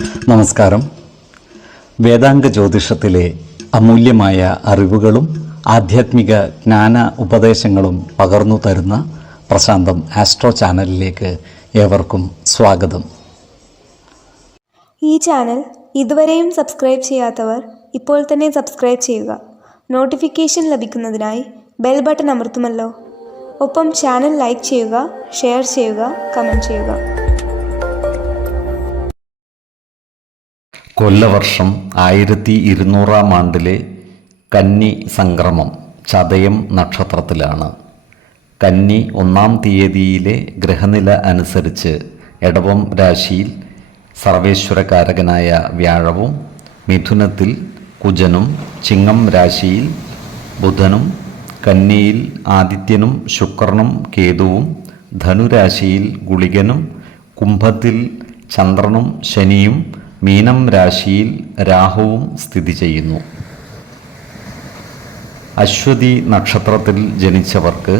നമസ്കാരം. വേദാംഗ ജ്യോതിഷത്തിലെ അമൂല്യമായ അറിവുകളും ആധ്യാത്മിക ജ്ഞാന ഉപദേശങ്ങളും പകർന്നു തരുന്ന പ്രശാന്തം ആസ്ട്രോ ചാനലിലേക്ക് ഏവർക്കും സ്വാഗതം. ഈ ചാനൽ ഇതുവരെയും സബ്സ്ക്രൈബ് ചെയ്യാത്തവർ ഇപ്പോൾ തന്നെ സബ്സ്ക്രൈബ് ചെയ്യുക. നോട്ടിഫിക്കേഷൻ ലഭിക്കുന്നതിനായി ബെൽ ബട്ടൺ അമർത്തുമല്ലോ. ഒപ്പം ചാനൽ ലൈക്ക് ചെയ്യുക, ഷെയർ ചെയ്യുക, കമൻറ്റ് ചെയ്യുക. കൊല്ലവർഷം 1200 ആണ്ടിലെ കന്നി സംക്രമം ചതയം നക്ഷത്രത്തിലാണ്. കന്നി 1-ാം തീയതിയിലെ ഗ്രഹനില അനുസരിച്ച് എടവം രാശിയിൽ സർവേശ്വരകാരകനായ വ്യാഴവും, മിഥുനത്തിൽ കുജനും, ചിങ്ങം രാശിയിൽ ബുധനും, കന്നിയിൽ ആദിത്യനും ശുക്രനും കേതുവും, ധനുരാശിയിൽ ഗുളികനും, കുംഭത്തിൽ ചന്ദ്രനും ശനിയും, മീനം രാശിയിൽ രാഹുവും സ്ഥിതി ചെയ്യുന്നു. അശ്വതി നക്ഷത്രത്തിൽ ജനിച്ചവർക്ക്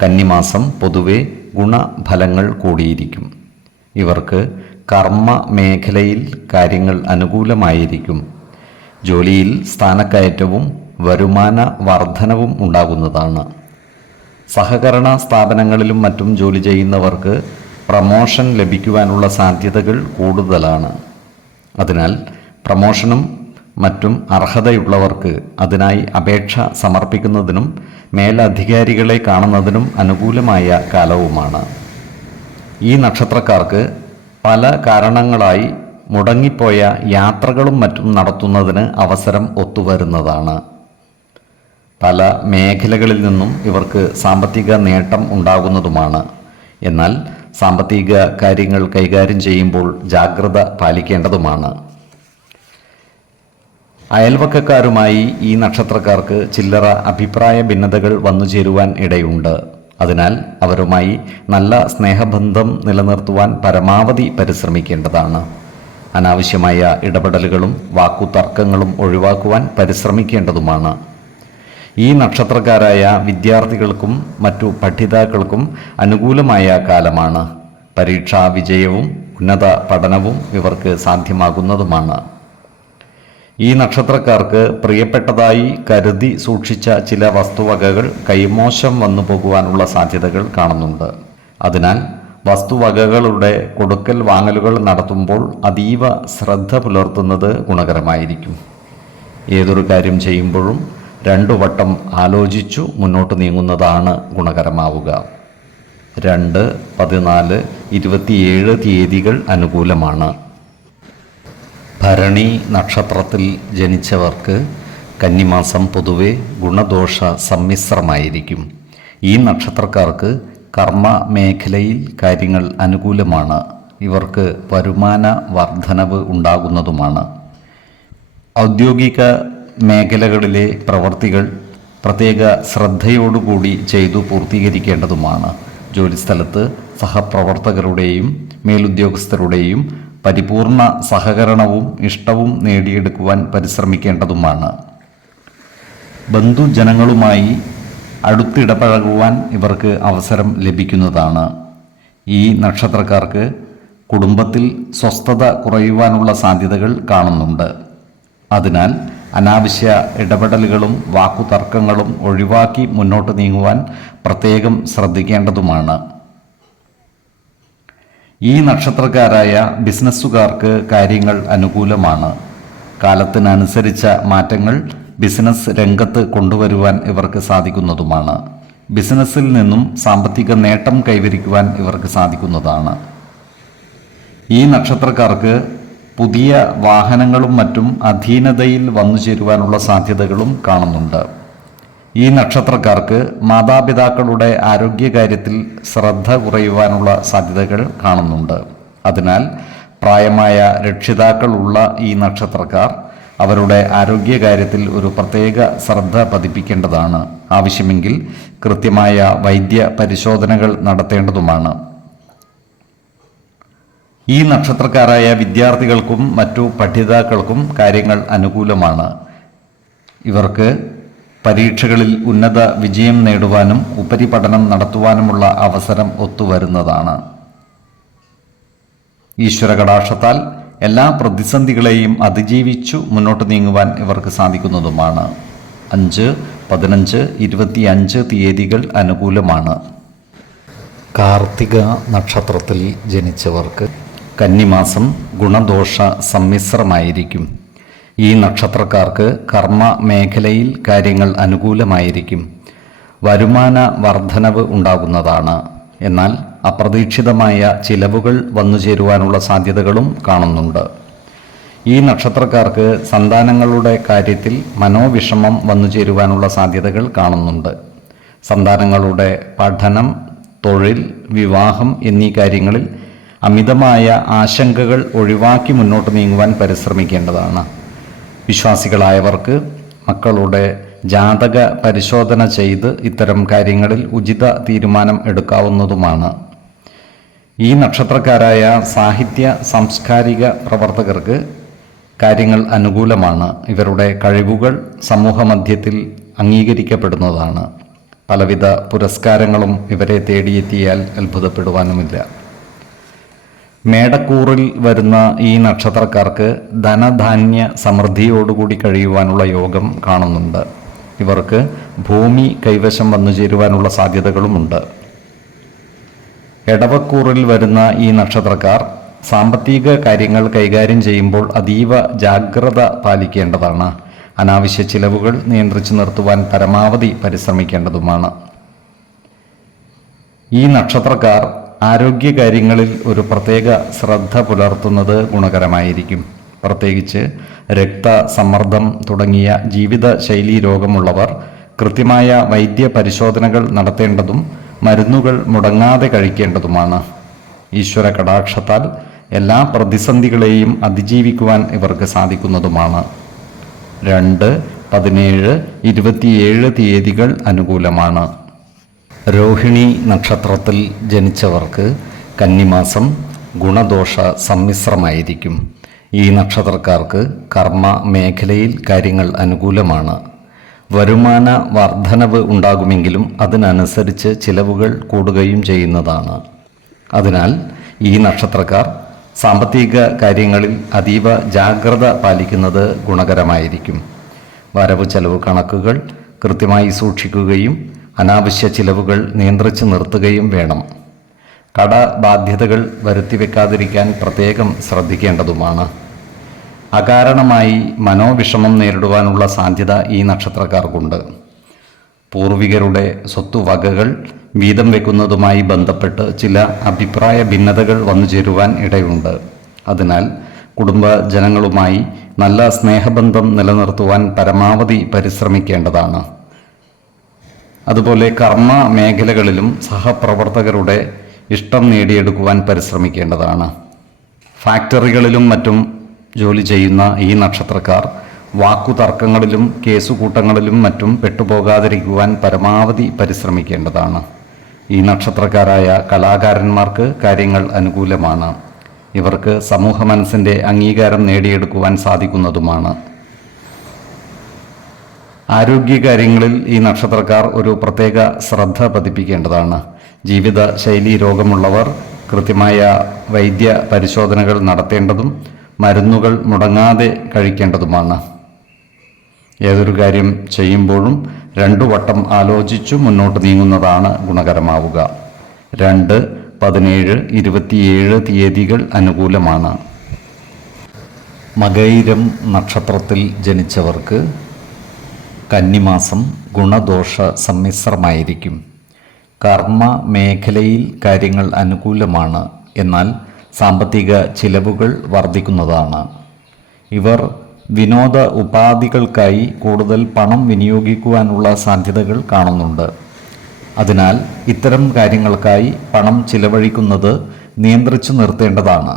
കന്നിമാസം പൊതുവെ ഗുണഫലങ്ങൾ കൂടിയിരിക്കും. ഇവർക്ക് കർമ്മ മേഖലയിൽ കാര്യങ്ങൾ അനുകൂലമായിരിക്കും. ജോലിയിൽ സ്ഥാനക്കയറ്റവും വരുമാന വർധനവും ഉണ്ടാകുന്നതാണ്. സഹകരണ സ്ഥാപനങ്ങളിലും മറ്റും ജോലി ചെയ്യുന്നവർക്ക് പ്രമോഷൻ ലഭിക്കുവാനുള്ള സാധ്യതകൾ കൂടുതലാണ്. അതിനാൽ പ്രമോഷനും മറ്റും അർഹതയുള്ളവർക്ക് അതിനായി അപേക്ഷ സമർപ്പിക്കുന്നതിനും മേലധികാരികളെ കാണുന്നതിനും അനുകൂലമായ കാലവുമാണ്. ഈ നക്ഷത്രക്കാർക്ക് പല കാരണങ്ങളായി മുടങ്ങിപ്പോയ യാത്രകളും മറ്റും നടത്തുന്നതിന് അവസരം ഒത്തുവരുന്നതാണ്. പല മേഖലകളിൽ നിന്നും ഇവർക്ക് സാമ്പത്തിക നേട്ടം ഉണ്ടാകുന്നതുമാണ്. എന്നാൽ സാമ്പത്തിക കാര്യങ്ങൾ കൈകാര്യം ചെയ്യുമ്പോൾ ജാഗ്രത പാലിക്കേണ്ടതുമാണ്. അയൽവക്കക്കാരുമായി ഈ നക്ഷത്രക്കാർക്ക് ചില്ലറ അഭിപ്രായ ഭിന്നതകൾ വന്നു ചേരുവാൻ ഇടയുണ്ട്. അതിനാൽ അവരുമായി നല്ല സ്നേഹബന്ധം നിലനിർത്തുവാൻ പരമാവധി പരിശ്രമിക്കേണ്ടതാണ്. അനാവശ്യമായ ഇടപെടലുകളും വാക്കുതർക്കങ്ങളും ഒഴിവാക്കുവാൻ പരിശ്രമിക്കേണ്ടതുമാണ്. ഈ നക്ഷത്രക്കാരായ വിദ്യാർത്ഥികൾക്കും മറ്റു പഠിതാക്കൾക്കും അനുകൂലമായ കാലമാണ്. പരീക്ഷാ വിജയവും ഉന്നത പഠനവും ഇവർക്ക് സാധ്യമാകുന്നതുമാണ്. ഈ നക്ഷത്രക്കാർക്ക് പ്രിയപ്പെട്ടതായി കരുതി സൂക്ഷിച്ച ചില വസ്തുവകകൾ കൈമോശം വന്നു പോകുവാനുള്ള സാധ്യതകൾ കാണുന്നുണ്ട്. അതിനാൽ വസ്തുവകകളുടെ കൊടുക്കൽ വാങ്ങലുകൾ നടത്തുമ്പോൾ അതീവ ശ്രദ്ധ പുലർത്തുന്നത് ഗുണകരമായിരിക്കും. ഏതൊരു കാര്യം ചെയ്യുമ്പോഴും 2 വട്ടം ആലോചിച്ചു മുന്നോട്ട് നീങ്ങുന്നതാണ് ഗുണകരമാവുക. 2, 14, 27 തീയതികൾ അനുകൂലമാണ്. ഭരണി നക്ഷത്രത്തിൽ ജനിച്ചവർക്ക് കന്നിമാസം പൊതുവെ ഗുണദോഷ സമ്മിശ്രമായിരിക്കും. ഈ നക്ഷത്രക്കാർക്ക് കർമ്മ മേഖലയിൽ കാര്യങ്ങൾ അനുകൂലമാണ്. ഇവർക്ക് വരുമാന വർധനവ് ഉണ്ടാകുന്നതുമാണ്. ഔദ്യോഗിക മേഖലകളിലെ പ്രവർത്തികൾ പ്രത്യേക ശ്രദ്ധയോടുകൂടി ചെയ്തു പൂർത്തീകരിക്കേണ്ടതുമാണ്. ജോലിസ്ഥലത്ത് സഹപ്രവർത്തകരുടെയും മേലുദ്യോഗസ്ഥരുടെയും പരിപൂർണ സഹകരണവും ഇഷ്ടവും നേടിയെടുക്കുവാൻ പരിശ്രമിക്കേണ്ടതുമാണ്. ബന്ധുജനങ്ങളുമായി അടുത്തിടപഴകുവാൻ ഇവർക്ക് അവസരം ലഭിക്കുന്നതാണ്. ഈ നക്ഷത്രക്കാർക്ക് കുടുംബത്തിൽ സ്വസ്ഥത കുറയുവാനുള്ള സാധ്യതകൾ കാണുന്നുണ്ട്. അതിനാൽ അനാവശ്യ ഇടപെടലുകളും വാക്കുതർക്കങ്ങളും ഒഴിവാക്കി മുന്നോട്ട് നീങ്ങുവാൻ പ്രത്യേകം ശ്രദ്ധിക്കേണ്ടതുമാണ്. ഈ നക്ഷത്രക്കാരായ ബിസിനസ്സുകാർക്ക് കാര്യങ്ങൾ അനുകൂലമാണ്. കാലത്തിനനുസരിച്ച മാറ്റങ്ങൾ ബിസിനസ് രംഗത്ത് കൊണ്ടുവരുവാൻ ഇവർക്ക് സാധിക്കുന്നതുമാണ്. ബിസിനസ്സിൽ നിന്നും സാമ്പത്തിക നേട്ടം കൈവരിക്കുവാൻ ഇവർക്ക് സാധിക്കുന്നതാണ്. ഈ നക്ഷത്രക്കാർക്ക് പുതിയ വാഹനങ്ങളും മറ്റും അധീനതയിൽ വന്നു ചേരുവാനുള്ള സാധ്യതകളും കാണുന്നുണ്ട്. ഈ നക്ഷത്രക്കാർക്ക് മാതാപിതാക്കളുടെ ആരോഗ്യകാര്യത്തിൽ ശ്രദ്ധ കുറയുവാനുള്ള സാധ്യതകൾ കാണുന്നുണ്ട്. അതിനാൽ പ്രായമായ രക്ഷിതാക്കളുള്ള ഈ നക്ഷത്രക്കാർ അവരുടെ ആരോഗ്യകാര്യത്തിൽ ഒരു പ്രത്യേക ശ്രദ്ധ പതിപ്പിക്കേണ്ടതാണ്. ആവശ്യമെങ്കിൽ കൃത്യമായ വൈദ്യ പരിശോധനകൾ നടത്തേണ്ടതുമാണ്. ഈ നക്ഷത്രക്കാരായ വിദ്യാർത്ഥികൾക്കും മറ്റു പഠിതാക്കൾക്കും കാര്യങ്ങൾ അനുകൂലമാണ്. ഇവർക്ക് പരീക്ഷകളിൽ ഉന്നത വിജയം നേടുവാനും ഉപരിപഠനം നടത്തുവാനുമുള്ള അവസരം ഒത്തുവരുന്നതാണ്. ഈശ്വര കടാക്ഷത്താൽ എല്ലാ പ്രതിസന്ധികളെയും അതിജീവിച്ചു മുന്നോട്ട് നീങ്ങുവാൻ ഇവർക്ക് സാധിക്കുന്നതുമാണ്. 5, 15, 25 തീയതികൾ അനുകൂലമാണ്. കാർത്തിക നക്ഷത്രത്തിൽ ജനിച്ചവർക്ക് കന്നിമാസം ഗുണദോഷ സമ്മിശ്രമായിരിക്കും. ഈ നക്ഷത്രക്കാർക്ക് കർമ്മ മേഖലയിൽ കാര്യങ്ങൾ അനുകൂലമായിരിക്കും. വരുമാന വർധനവ് ഉണ്ടാകുന്നതാണ്. എന്നാൽ അപ്രതീക്ഷിതമായ ചിലവുകൾ വന്നുചേരുവാനുള്ള സാധ്യതകളും കാണുന്നുണ്ട്. ഈ നക്ഷത്രക്കാർക്ക് സന്താനങ്ങളുടെ കാര്യത്തിൽ മനോവിഷമം വന്നുചേരുവാനുള്ള സാധ്യതകൾ കാണുന്നുണ്ട്. സന്താനങ്ങളുടെ പഠനം, തൊഴിൽ, വിവാഹം എന്നീ കാര്യങ്ങളിൽ അമിതമായ ആശങ്കകൾ ഒഴിവാക്കി മുന്നോട്ട് നീങ്ങുവാൻ പരിശ്രമിക്കേണ്ടതാണ്. വിശ്വാസികളായവർക്ക് മക്കളുടെ ജാതക പരിശോധന ചെയ്ത് ഇത്തരം കാര്യങ്ങളിൽ ഉചിത തീരുമാനം എടുക്കാവുന്നതുമാണ്. ഈ നക്ഷത്രക്കാരായ സാഹിത്യ സാംസ്കാരിക പ്രവർത്തകർക്ക് കാര്യങ്ങൾ അനുകൂലമാണ്. ഇവരുടെ കഴിവുകൾ സമൂഹമധ്യത്തിൽ അംഗീകരിക്കപ്പെടുന്നതാണ്. പലവിധ പുരസ്കാരങ്ങളും ഇവരെ തേടിയെത്തിയാൽ അത്ഭുതപ്പെടുവാനുമില്ല. മേടക്കൂറിൽ വരുന്ന ഈ നക്ഷത്രക്കാർക്ക് ധനധാന്യ സമൃദ്ധിയോടുകൂടി കഴിയുവാനുള്ള യോഗം കാണുന്നുണ്ട്. ഇവർക്ക് ഭൂമി കൈവശം വന്നു ചേരുവാനുള്ള സാധ്യതകളുമുണ്ട്. എടവക്കൂറിൽ വരുന്ന ഈ നക്ഷത്രക്കാർ സാമ്പത്തിക കാര്യങ്ങൾ കൈകാര്യം ചെയ്യുമ്പോൾ അതീവ ജാഗ്രത പാലിക്കേണ്ടതാണ്. അനാവശ്യ ചിലവുകൾ നിയന്ത്രിച്ചു നിർത്തുവാൻ പരമാവധി പരിശ്രമിക്കേണ്ടതുമാണ്. ഈ നക്ഷത്രക്കാർ ആരോഗ്യകാര്യങ്ങളിൽ ഒരു പ്രത്യേക ശ്രദ്ധ പുലർത്തുന്നത് ഗുണകരമായിരിക്കും. പ്രത്യേകിച്ച് രക്തസമ്മർദ്ദം തുടങ്ങിയ ജീവിതശൈലീ രോഗമുള്ളവർ കൃത്യമായ വൈദ്യ പരിശോധനകൾ നടത്തേണ്ടതും മരുന്നുകൾ മുടങ്ങാതെ കഴിക്കേണ്ടതുമാണ്. ഈശ്വര കടാക്ഷത്താൽ എല്ലാ പ്രതിസന്ധികളെയും അതിജീവിക്കുവാൻ ഇവർക്ക് സാധിക്കുന്നതുമാണ്. 2, 17, 27 തീയതികൾ അനുകൂലമാണ്. രോഹിണി നക്ഷത്രത്തിൽ ജനിച്ചവർക്ക് കന്നിമാസം ഗുണദോഷ സമ്മിശ്രമായിരിക്കും. ഈ നക്ഷത്രക്കാർക്ക് കർമ്മ മേഖലയിൽ കാര്യങ്ങൾ അനുകൂലമാണ്. വരുമാന വർധനവ് ഉണ്ടാകുമെങ്കിലും അതിനനുസരിച്ച് ചിലവുകൾ കൂടുകയും ചെയ്യുന്നതാണ്. അതിനാൽ ഈ നക്ഷത്രക്കാർ സാമ്പത്തിക കാര്യങ്ങളിൽ അതീവ ജാഗ്രത പാലിക്കുന്നത് ഗുണകരമായിരിക്കും. വരവ് ചെലവ് കണക്കുകൾ കൃത്യമായി സൂക്ഷിക്കുകയും അനാവശ്യ ചിലവുകൾ നിയന്ത്രിച്ചു നിർത്തുകയും വേണം. കടബാധ്യതകൾ വരുത്തിവെക്കാതിരിക്കാൻ പ്രത്യേകം ശ്രദ്ധിക്കേണ്ടതുമാണ്. അകാരണമായി മനോവിഷമം നേരിടുവാനുള്ള സാധ്യത ഈ നക്ഷത്രക്കാർക്കുണ്ട്. പൂർവികരുടെ സ്വത്തുവകകൾ വീതം വെക്കുന്നതുമായി ബന്ധപ്പെട്ട് ചില അഭിപ്രായ ഭിന്നതകൾ വന്നുചേരുവാൻ ഇടയുണ്ട്. അതിനാൽ കുടുംബജനങ്ങളുമായി നല്ല സ്നേഹബന്ധം നിലനിർത്തുവാൻ പരമാവധി പരിശ്രമിക്കേണ്ടതാണ്. അതുപോലെ കർമ്മ മേഖലകളിലും സഹപ്രവർത്തകരുടെ ഇഷ്ടം നേടിയെടുക്കുവാൻ പരിശ്രമിക്കേണ്ടതാണ്. ഫാക്ടറികളിലും മറ്റും ജോലി ചെയ്യുന്ന ഈ നക്ഷത്രക്കാർ വാക്കുതർക്കങ്ങളിലും കേസുകൂട്ടങ്ങളിലും മറ്റും പെട്ടുപോകാതിരിക്കുവാൻ പരമാവധി പരിശ്രമിക്കേണ്ടതാണ്. ഈ നക്ഷത്രക്കാരായ കലാകാരന്മാർക്ക് കാര്യങ്ങൾ അനുകൂലമാണ്. ഇവർക്ക് സമൂഹ മനസ്സിൻ്റെ അംഗീകാരം നേടിയെടുക്കുവാൻ സാധിക്കുന്നതുമാണ്. ആരോഗ്യകാര്യങ്ങളിൽ ഈ നക്ഷത്രക്കാർ ഒരു പ്രത്യേക ശ്രദ്ധ പതിപ്പിക്കേണ്ടതാണ്. ജീവിതശൈലീ രോഗമുള്ളവർ കൃത്യമായ വൈദ്യ പരിശോധനകൾ നടത്തേണ്ടതും മരുന്നുകൾ മുടങ്ങാതെ കഴിക്കേണ്ടതുമാണ്. ഏതൊരു കാര്യം ചെയ്യുമ്പോഴും 2 വട്ടം ആലോചിച്ചു മുന്നോട്ട് നീങ്ങുന്നതാണ് ഗുണകരമാവുക. 2, 17, 27 തീയതികൾ അനുകൂലമാണ്. മകയിരം നക്ഷത്രത്തിൽ ജനിച്ചവർക്ക് കന്നിമാസം ഗുണദോഷ സമ്മിശ്രമായിരിക്കും. കർമ്മ മേഖലയിൽ കാര്യങ്ങൾ അനുകൂലമാണ്. എന്നാൽ സാമ്പത്തിക ചിലവുകൾ വർദ്ധിക്കുന്നതാണ്. ഇവർ വിനോദ ഉപാധികൾക്കായി കൂടുതൽ പണം വിനിയോഗിക്കുവാനുള്ള സാധ്യതകൾ കാണുന്നുണ്ട്. അതിനാൽ ഇത്തരം കാര്യങ്ങൾക്കായി പണം ചിലവഴിക്കുന്നത് നിയന്ത്രിച്ചു നിർത്തേണ്ടതാണ്.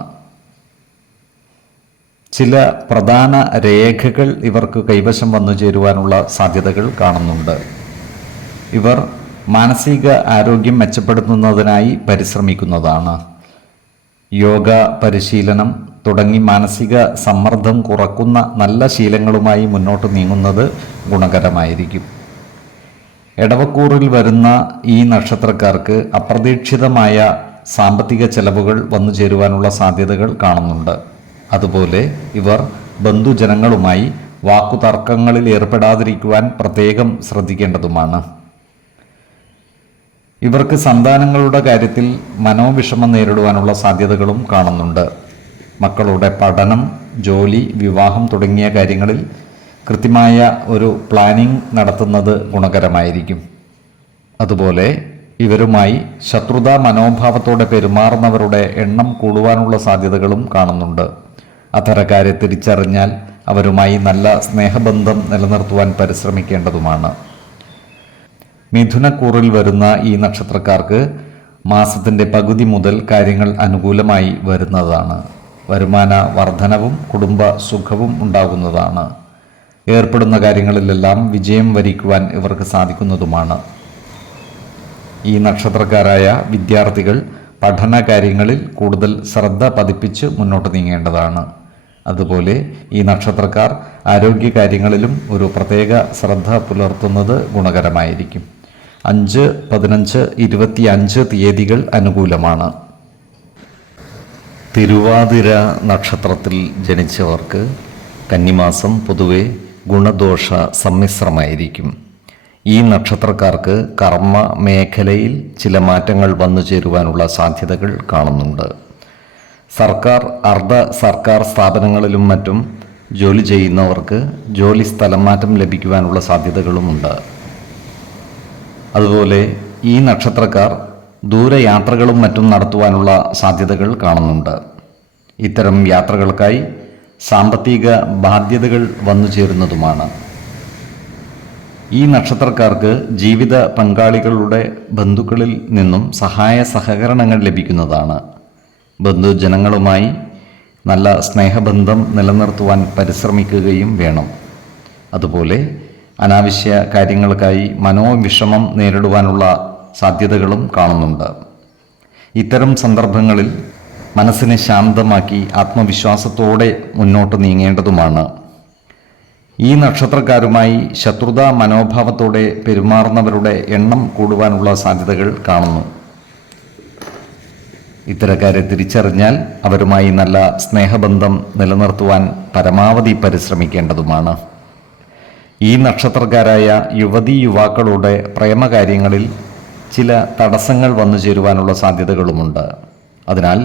ചില പ്രധാന രേഖകൾ ഇവർക്ക് കൈവശം വന്നു ചേരുവാനുള്ള സാധ്യതകൾ കാണുന്നുണ്ട്. ഇവർ മാനസിക ആരോഗ്യം മെച്ചപ്പെടുത്തുന്നതിനായി പരിശ്രമിക്കുന്നതാണ്. യോഗ പരിശീലനം തുടങ്ങി മാനസിക സമ്മർദ്ദം കുറക്കുന്ന നല്ല ശീലങ്ങളുമായി മുന്നോട്ട് നീങ്ങുന്നത് ഗുണകരമായിരിക്കും. എടവക്കൂറിൽ വരുന്ന ഈ നക്ഷത്രക്കാർക്ക് അപ്രതീക്ഷിതമായ സാമ്പത്തിക ചെലവുകൾ വന്നു ചേരുവാനുള്ള സാധ്യതകൾ കാണുന്നുണ്ട്. അതുപോലെ ഇവർ ബന്ധുജനങ്ങളുമായി വാക്കുതർക്കങ്ങളിൽ ഏർപ്പെടാതിരിക്കുവാൻ പ്രത്യേകം ശ്രദ്ധിക്കേണ്ടതുമാണ്. ഇവർക്ക് സന്താനങ്ങളുടെ കാര്യത്തിൽ മനോവിഷമം നേരിടുവാനുള്ള സാധ്യതകളും കാണുന്നുണ്ട്. മക്കളുടെ പഠനം, ജോലി, വിവാഹം തുടങ്ങിയ കാര്യങ്ങളിൽ കൃത്യമായ ഒരു പ്ലാനിംഗ് നടത്തുന്നത് ഗുണകരമായിരിക്കും. അതുപോലെ ഇവരുമായി ശത്രുതാ മനോഭാവത്തോടെ പെരുമാറുന്നവരുടെ എണ്ണം കൂടുവാനുള്ള സാധ്യതകളും കാണുന്നുണ്ട്. അത്തരക്കാരെ തിരിച്ചറിഞ്ഞാൽ അവരുമായി നല്ല സ്നേഹബന്ധം നിലനിർത്തുവാൻ പരിശ്രമിക്കേണ്ടതുമാണ്. മിഥുനക്കൂറിൽ വരുന്ന ഈ നക്ഷത്രക്കാർക്ക് മാസത്തിൻ്റെ പകുതി മുതൽ കാര്യങ്ങൾ അനുകൂലമായി വരുന്നതാണ്. വരുമാന വർധനവും കുടുംബ സുഖവും ഉണ്ടാകുന്നതാണ്. ഏർപ്പെടുന്ന കാര്യങ്ങളിലെല്ലാം വിജയം വരിക്കുവാൻ ഇവർക്ക് സാധിക്കുന്നതുമാണ്. ഈ നക്ഷത്രക്കാരായ വിദ്യാർത്ഥികൾ പഠന കാര്യങ്ങളിൽ കൂടുതൽ ശ്രദ്ധ പതിപ്പിച്ച് മുന്നോട്ട് നീങ്ങേണ്ടതാണ്. അതുപോലെ ഈ നക്ഷത്രക്കാർ ആരോഗ്യകാര്യങ്ങളിലും ഒരു പ്രത്യേക ശ്രദ്ധ പുലർത്തുന്നത് ഗുണകരമായിരിക്കും. 5, 15, 25 തീയതികൾ അനുകൂലമാണ്. തിരുവാതിര നക്ഷത്രത്തിൽ ജനിച്ചവർക്ക് കന്നിമാസം പൊതുവെ ഗുണദോഷ സമ്മിശ്രമായിരിക്കും. ഈ നക്ഷത്രക്കാർക്ക് കർമ്മ മേഖലയിൽ ചില മാറ്റങ്ങൾ വന്നു ചേരുവാനുള്ള സാധ്യതകൾ കാണുന്നുണ്ട്. സർക്കാർ, അർദ്ധ സർക്കാർ സ്ഥാപനങ്ങളിലും മറ്റും ജോലി ചെയ്യുന്നവർക്ക് ജോലി സ്ഥലം മാറ്റം ലഭിക്കുവാനുള്ള സാധ്യതകളുമുണ്ട്. അതുപോലെ ഈ നക്ഷത്രക്കാർ ദൂരയാത്രകളും മറ്റും നടത്തുവാനുള്ള സാധ്യതകൾ കാണുന്നുണ്ട്. ഇത്തരം യാത്രകൾക്കായി സാമ്പത്തിക ബാധ്യതകൾ വന്നു ചേരുന്നതുമാണ്. ഈ നക്ഷത്രക്കാർക്ക് ജീവിത പങ്കാളികളുടെ ബന്ധുക്കളിൽ നിന്നും സഹായ സഹകരണങ്ങൾ ലഭിക്കുന്നതാണ്. ബന്ധുജനങ്ങളുമായി നല്ല സ്നേഹബന്ധം നിലനിർത്തുവാൻ പരിശ്രമിക്കുകയും വേണം. അതുപോലെ അനാവശ്യ കാര്യങ്ങൾക്കായി മനോവിഷമം നേരിടുവാനുള്ള സാധ്യതകളും കാണുന്നുണ്ട്. ഇത്തരം സന്ദർഭങ്ങളിൽ മനസ്സിനെ ശാന്തമാക്കി ആത്മവിശ്വാസത്തോടെ മുന്നോട്ട് നീങ്ങേണ്ടതുമാണ്. ഈ നക്ഷത്രക്കാരുമായി ശത്രുതാ മനോഭാവത്തോടെ പെരുമാറുന്നവരുടെ എണ്ണം കൂടുവാനുള്ള സാധ്യതകൾ കാണുന്നു. ഇത്തരക്കാരെ തിരിച്ചറിഞ്ഞാൽ അവരുമായി നല്ല സ്നേഹബന്ധം നിലനിർത്തുവാൻ പരമാവധി പരിശ്രമിക്കേണ്ടതുമാണ്. ഈ നക്ഷത്രക്കാരായ യുവതീ യുവാക്കളുടെ പ്രേമകാര്യങ്ങളിൽ ചില തടസ്സങ്ങൾ വന്നു ചേരുവാനുള്ള സാധ്യതകളുമുണ്ട്. അതിനാൽ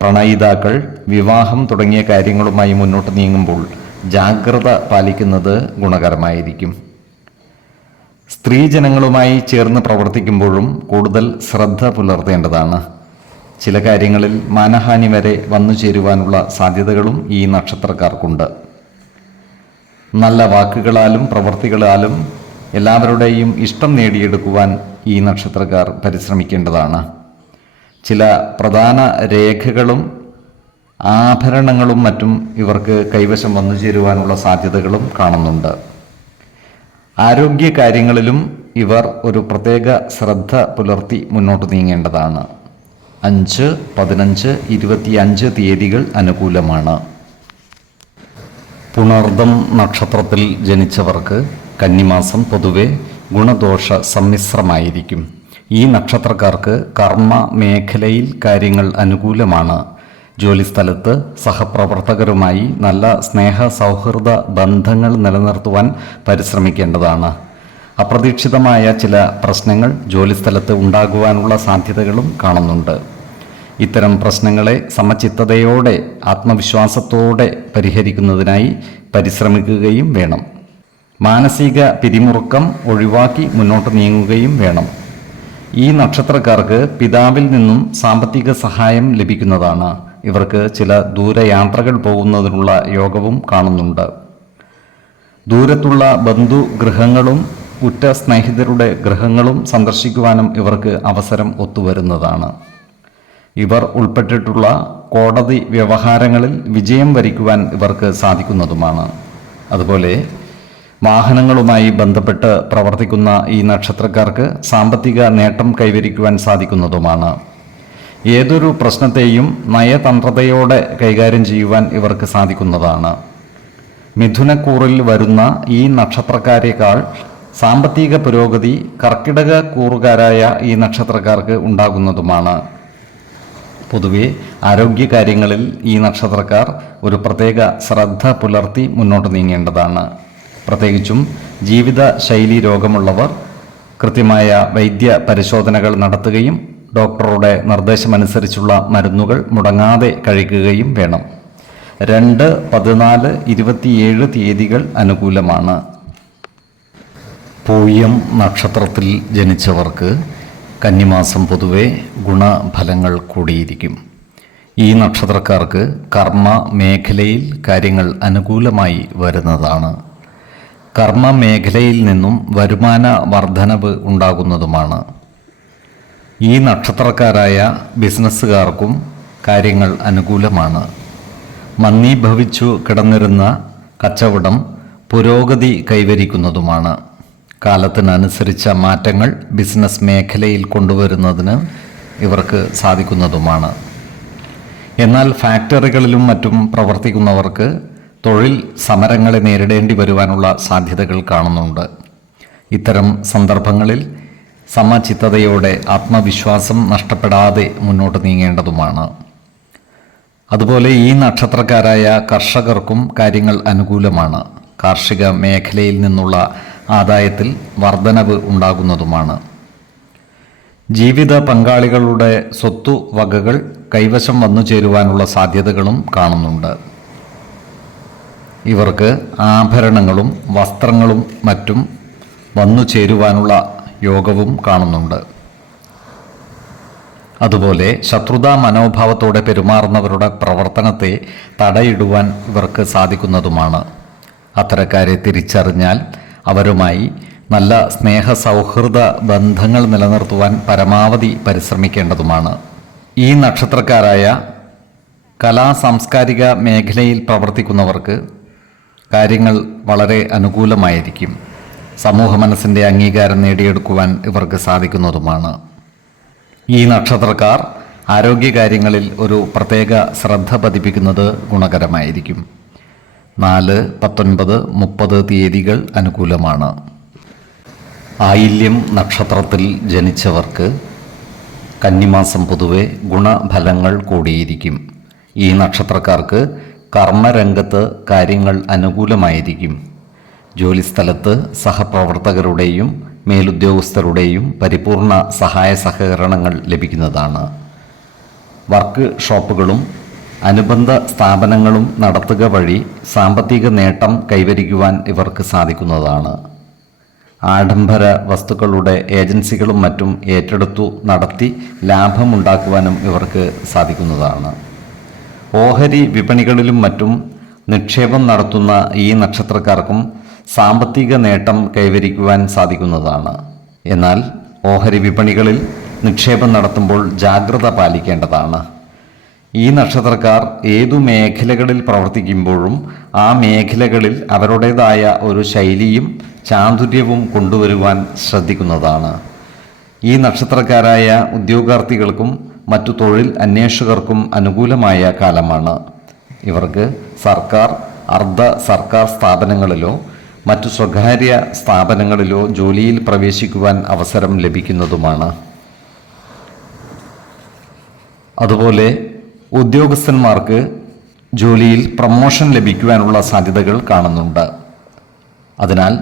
പ്രണയിതാക്കൾ വിവാഹം തുടങ്ങിയ കാര്യങ്ങളുമായി മുന്നോട്ട് നീങ്ങുമ്പോൾ ജാഗ്രത പാലിക്കുന്നത് ഗുണകരമായിരിക്കും. സ്ത്രീജനങ്ങളുമായി ചേർന്ന് പ്രവർത്തിക്കുമ്പോഴും കൂടുതൽ ശ്രദ്ധ പുലർത്തേണ്ടതാണ്. ചില കാര്യങ്ങളിൽ മാനഹാനി വരെ വന്നു ചേരുവാനുള്ള സാധ്യതകളും ഈ നക്ഷത്രക്കാർക്കുണ്ട്. നല്ല വാക്കുകളാലും പ്രവൃത്തികളാലും എല്ലാവരുടെയും ഇഷ്ടം നേടിയെടുക്കുവാൻ ഈ നക്ഷത്രക്കാർ പരിശ്രമിക്കേണ്ടതാണ്. ചില പ്രധാന രേഖകളും ആഭരണങ്ങളും മറ്റും ഇവർക്ക് കൈവശം വന്നു ചേരുവാനുള്ള സാധ്യതകളും കാണുന്നുണ്ട്. ആരോഗ്യ കാര്യങ്ങളിലും ഇവർ ഒരു പ്രത്യേക ശ്രദ്ധ പുലർത്തി മുന്നോട്ട് നീങ്ങേണ്ടതാണ്. 5, 15, 25 തീയതികൾ അനുകൂലമാണ്. പുണർദം നക്ഷത്രത്തിൽ ജനിച്ചവർക്ക് കന്നിമാസം പൊതുവെ ഗുണദോഷ സമ്മിശ്രമായിരിക്കും. ഈ നക്ഷത്രക്കാർക്ക് കർമ്മ മേഖലയിൽ കാര്യങ്ങൾ അനുകൂലമാണ്. ജോലിസ്ഥലത്ത് സഹപ്രവർത്തകരുമായി നല്ല സ്നേഹ സൗഹൃദ ബന്ധങ്ങൾ നിലനിർത്തുവാൻ പരിശ്രമിക്കേണ്ടതാണ്. അപ്രതീക്ഷിതമായ ചില പ്രശ്നങ്ങൾ ജോലിസ്ഥലത്ത് ഉണ്ടാകുവാനുള്ള സാധ്യതകളും കാണുന്നുണ്ട്. ഇത്തരം പ്രശ്നങ്ങളെ സമചിത്തതയോടെ ആത്മവിശ്വാസത്തോടെ പരിഹരിക്കുന്നതിനായി പരിശ്രമിക്കുകയും വേണം. മാനസിക പിരിമുറുക്കം ഒഴിവാക്കി മുന്നോട്ട് നീങ്ങുകയും വേണം. ഈ നക്ഷത്രക്കാർക്ക് പിതാവിൽ നിന്നും സാമ്പത്തിക സഹായം ലഭിക്കുന്നതാണ്. ഇവർക്ക് ചില ദൂരയാത്രകൾ പോകുന്നതിനുള്ള യോഗവും കാണുന്നുണ്ട്. ദൂരത്തുള്ള ബന്ധുഗൃഹങ്ങളും ഉറ്റ സ്നേഹിതരുടെ ഗൃഹങ്ങളും സന്ദർശിക്കുവാനും ഇവർക്ക് അവസരം ഒത്തുവരുന്നതാണ്. ഇവർ ഉൾപ്പെട്ടിട്ടുള്ള കോടതി വ്യവഹാരങ്ങളിൽ വിജയം വരിക്കുവാൻ ഇവർക്ക് സാധിക്കുന്നതുമാണ്. അതുപോലെ വാഹനങ്ങളുമായി ബന്ധപ്പെട്ട് പ്രവർത്തിക്കുന്ന ഈ നക്ഷത്രക്കാർക്ക് സാമ്പത്തിക നേട്ടം കൈവരിക്കുവാൻ സാധിക്കുന്നതുമാണ്. ഏതൊരു പ്രശ്നത്തെയും നയതന്ത്രതയോടെ കൈകാര്യം ചെയ്യുവാൻ ഇവർക്ക് സാധിക്കുന്നതാണ്. മിഥുനക്കൂറിൽ വരുന്ന ഈ നക്ഷത്രക്കാരേക്കാൾ സാമ്പത്തിക പുരോഗതി കർക്കിടക കൂറുകാരായ ഈ നക്ഷത്രക്കാർക്ക് ഉണ്ടാകുന്നതുമാണ്. പൊതുവെ ആരോഗ്യകാര്യങ്ങളിൽ ഈ നക്ഷത്രക്കാർ ഒരു പ്രത്യേക ശ്രദ്ധ പുലർത്തി മുന്നോട്ട് നീങ്ങേണ്ടതാണ്. പ്രത്യേകിച്ചും ജീവിതശൈലി രോഗമുള്ളവർ കൃത്യമായ വൈദ്യ പരിശോധനകൾ നടത്തുകയും ഡോക്ടറുടെ നിർദ്ദേശമനുസരിച്ചുള്ള മരുന്നുകൾ മുടങ്ങാതെ കഴിക്കുകയും വേണം. 2, 14, 27 തീയതികൾ അനുകൂലമാണ്. പൂയം നക്ഷത്രത്തിൽ ജനിച്ചവർക്ക് കന്നിമാസം പൊതുവെ ഗുണഫലങ്ങൾ കൂടിയിരിക്കും. ഈ നക്ഷത്രക്കാർക്ക് കർമ്മ മേഖലയിൽ കാര്യങ്ങൾ അനുകൂലമായി വരുന്നതാണ്. കർമ്മ മേഖലയിൽ നിന്നും വരുമാന വർധനവ് ഉണ്ടാകുന്നതുമാണ്. ഈ നക്ഷത്രക്കാരായ ബിസിനസ്സുകാർക്കും കാര്യങ്ങൾ അനുകൂലമാണ്. മന്ദീഭവിച്ചു കിടന്നിരുന്ന കച്ചവടം പുരോഗതി കൈവരിക്കുന്നതുമാണ്. കാലത്തിനനുസരിച്ച മാറ്റങ്ങൾ ബിസിനസ് മേഖലയിൽ കൊണ്ടുവരുന്നതിന് ഇവർക്ക് സാധിക്കുന്നതുമാണ്. എന്നാൽ ഫാക്ടറികളിലും മറ്റും പ്രവർത്തിക്കുന്നവർക്ക് തൊഴിൽ സമരങ്ങളെ നേരിടേണ്ടി വരുവാനുള്ള സാധ്യതകൾ കാണുന്നുണ്ട്. ഇത്തരം സന്ദർഭങ്ങളിൽ സമചിത്തതയോടെ ആത്മവിശ്വാസം നഷ്ടപ്പെടാതെ മുന്നോട്ട് നീങ്ങേണ്ടതുമാണ്. അതുപോലെ ഈ നക്ഷത്രക്കാരായ കർഷകർക്കും കാര്യങ്ങൾ അനുകൂലമാണ്. കാർഷിക മേഖലയിൽ നിന്നുള്ള ആദായത്തിൽ വർധനവ് ഉണ്ടാകുന്നതുമാണ്. ജീവിത പങ്കാളികളുടെ സ്വത്തുവകകൾ കൈവശം വന്നു ചേരുവാനുള്ള സാധ്യതകളും കാണുന്നുണ്ട്. ഇവർക്ക് ആഭരണങ്ങളും വസ്ത്രങ്ങളും മറ്റും വന്നു ചേരുവാനുള്ള യോഗവും കാണുന്നുണ്ട്. അതുപോലെ ശത്രുതാ മനോഭാവത്തോടെ പെരുമാറുന്നവരുടെ പ്രവർത്തനത്തെ തടയിടുവാൻ ഇവർക്ക് സാധിക്കുന്നതുമാണ്. അത്തരക്കാരെ തിരിച്ചറിഞ്ഞാൽ അവരുമായി നല്ല സ്നേഹ സൗഹൃദ ബന്ധങ്ങൾ നിലനിർത്തുവാൻ പരമാവധി പരിശ്രമിക്കേണ്ടതുമാണ്. ഈ നക്ഷത്രക്കാരായ കലാ സാംസ്കാരിക മേഖലയിൽ പ്രവർത്തിക്കുന്നവർക്ക് കാര്യങ്ങൾ വളരെ അനുകൂലമായിരിക്കും. സമൂഹ മനസ്സിൻ്റെ അംഗീകാരം നേടിയെടുക്കുവാൻ ഇവർക്ക് സാധിക്കുന്നതുമാണ്. ഈ നക്ഷത്രക്കാർ ആരോഗ്യകാര്യങ്ങളിൽ ഒരു പ്രത്യേക ശ്രദ്ധ പതിപ്പിക്കുന്നത് ഗുണകരമായിരിക്കും. 4, 19, 30 തീയതികൾ അനുകൂലമാണ്. ആയില്യം നക്ഷത്രത്തിൽ ജനിച്ചവർക്ക് കന്നിമാസം പൊതുവെ ഗുണഫലങ്ങൾ കൂടിയിരിക്കും. ഈ നക്ഷത്രക്കാർക്ക് കർമ്മരംഗത്ത് കാര്യങ്ങൾ അനുകൂലമായിരിക്കും. ജോലിസ്ഥലത്ത് സഹപ്രവർത്തകരുടെയും മേലുദ്യോഗസ്ഥരുടെയും പരിപൂർണ സഹായ സഹകരണങ്ങൾ ലഭിക്കുന്നതാണ്. വർക്ക് ഷോപ്പുകളും അനുബന്ധ സ്ഥാപനങ്ങളും നടത്തുക വഴി സാമ്പത്തിക നേട്ടം കൈവരിക്കുവാൻ ഇവർക്ക് സാധിക്കുന്നതാണ്. ആഡംബര വസ്തുക്കളുടെ ഏജൻസികളും മറ്റും ഏറ്റെടുത്തു നടത്തി ലാഭമുണ്ടാക്കുവാനും ഇവർക്ക് സാധിക്കുന്നതാണ്. ഓഹരി വിപണികളിലും മറ്റും നിക്ഷേപം നടത്തുന്ന ഈ നക്ഷത്രക്കാർക്കും സാമ്പത്തിക നേട്ടം കൈവരിക്കുവാൻ സാധിക്കുന്നതാണ്. എന്നാൽ ഓഹരി വിപണികളിൽ നിക്ഷേപം നടത്തുമ്പോൾ ജാഗ്രത പാലിക്കേണ്ടതാണ്. ഈ നക്ഷത്രക്കാർ ഏതു മേഖലകളിൽ പ്രവർത്തിക്കുമ്പോഴും ആ മേഖലകളിൽ അവരുടേതായ ഒരു ശൈലിയും ചാതുര്യവും കൊണ്ടുവരുവാൻ ശ്രദ്ധിക്കുന്നതാണ്. ഈ നക്ഷത്രക്കാരായ ഉദ്യോഗാർത്ഥികൾക്കും മറ്റു തൊഴിൽ അന്വേഷകർക്കും അനുകൂലമായ കാലമാണ്. ഇവർക്ക് സർക്കാർ, അർദ്ധ സർക്കാർ സ്ഥാപനങ്ങളിലോ മറ്റു സ്വകാര്യ സ്ഥാപനങ്ങളിലോ ജോലിയിൽ പ്രവേശിക്കുവാൻ അവസരം ലഭിക്കുന്നതുമാണ്. അതുപോലെ ഉദ്യോഗസ്ഥന്മാർക്ക് ജോലിയിൽ പ്രമോഷൻ ലഭിക്കുവാനുള്ള സാധ്യതകൾ കാണുന്നുണ്ട്. അതിനാൽ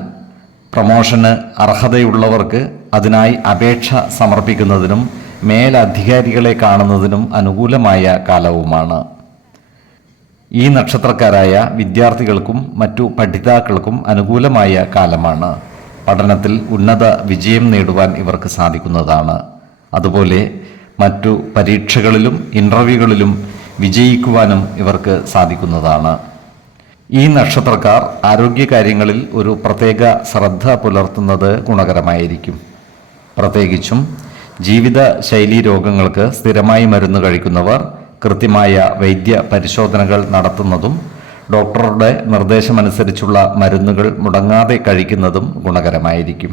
പ്രമോഷന് അർഹതയുള്ളവർക്ക് അതിനായി അപേക്ഷ സമർപ്പിക്കുന്നതിനും മേലധികാരികളെ കാണുന്നതിനും അനുകൂലമായ കാലവുമാണ്. ഈ നക്ഷത്രക്കാരായ വിദ്യാർത്ഥികൾക്കും മറ്റു പഠിതാക്കൾക്കും അനുകൂലമായ കാലമാണ്. പഠനത്തിൽ ഉന്നത വിജയം നേടുവാൻ ഇവർക്ക് സാധിക്കുന്നതാണ്. അതുപോലെ മറ്റു പരീക്ഷകളിലും ഇൻ്റർവ്യൂകളിലും വിജയിക്കുവാനും ഇവർക്ക് സാധിക്കുന്നതാണ്. ഈ നക്ഷത്രക്കാർ ആരോഗ്യകാര്യങ്ങളിൽ ഒരു പ്രത്യേക ശ്രദ്ധ പുലർത്തുന്നത് ഗുണകരമായിരിക്കും. പ്രത്യേകിച്ചും ജീവിതശൈലീ രോഗങ്ങൾക്ക് സ്ഥിരമായി മരുന്ന് കഴിക്കുന്നവർ കൃത്യമായ വൈദ്യ പരിശോധനകൾ നടത്തുന്നതും ഡോക്ടറുടെ നിർദ്ദേശമനുസരിച്ചുള്ള മരുന്നുകൾ മുടങ്ങാതെ കഴിക്കുന്നതും ഗുണകരമായിരിക്കും.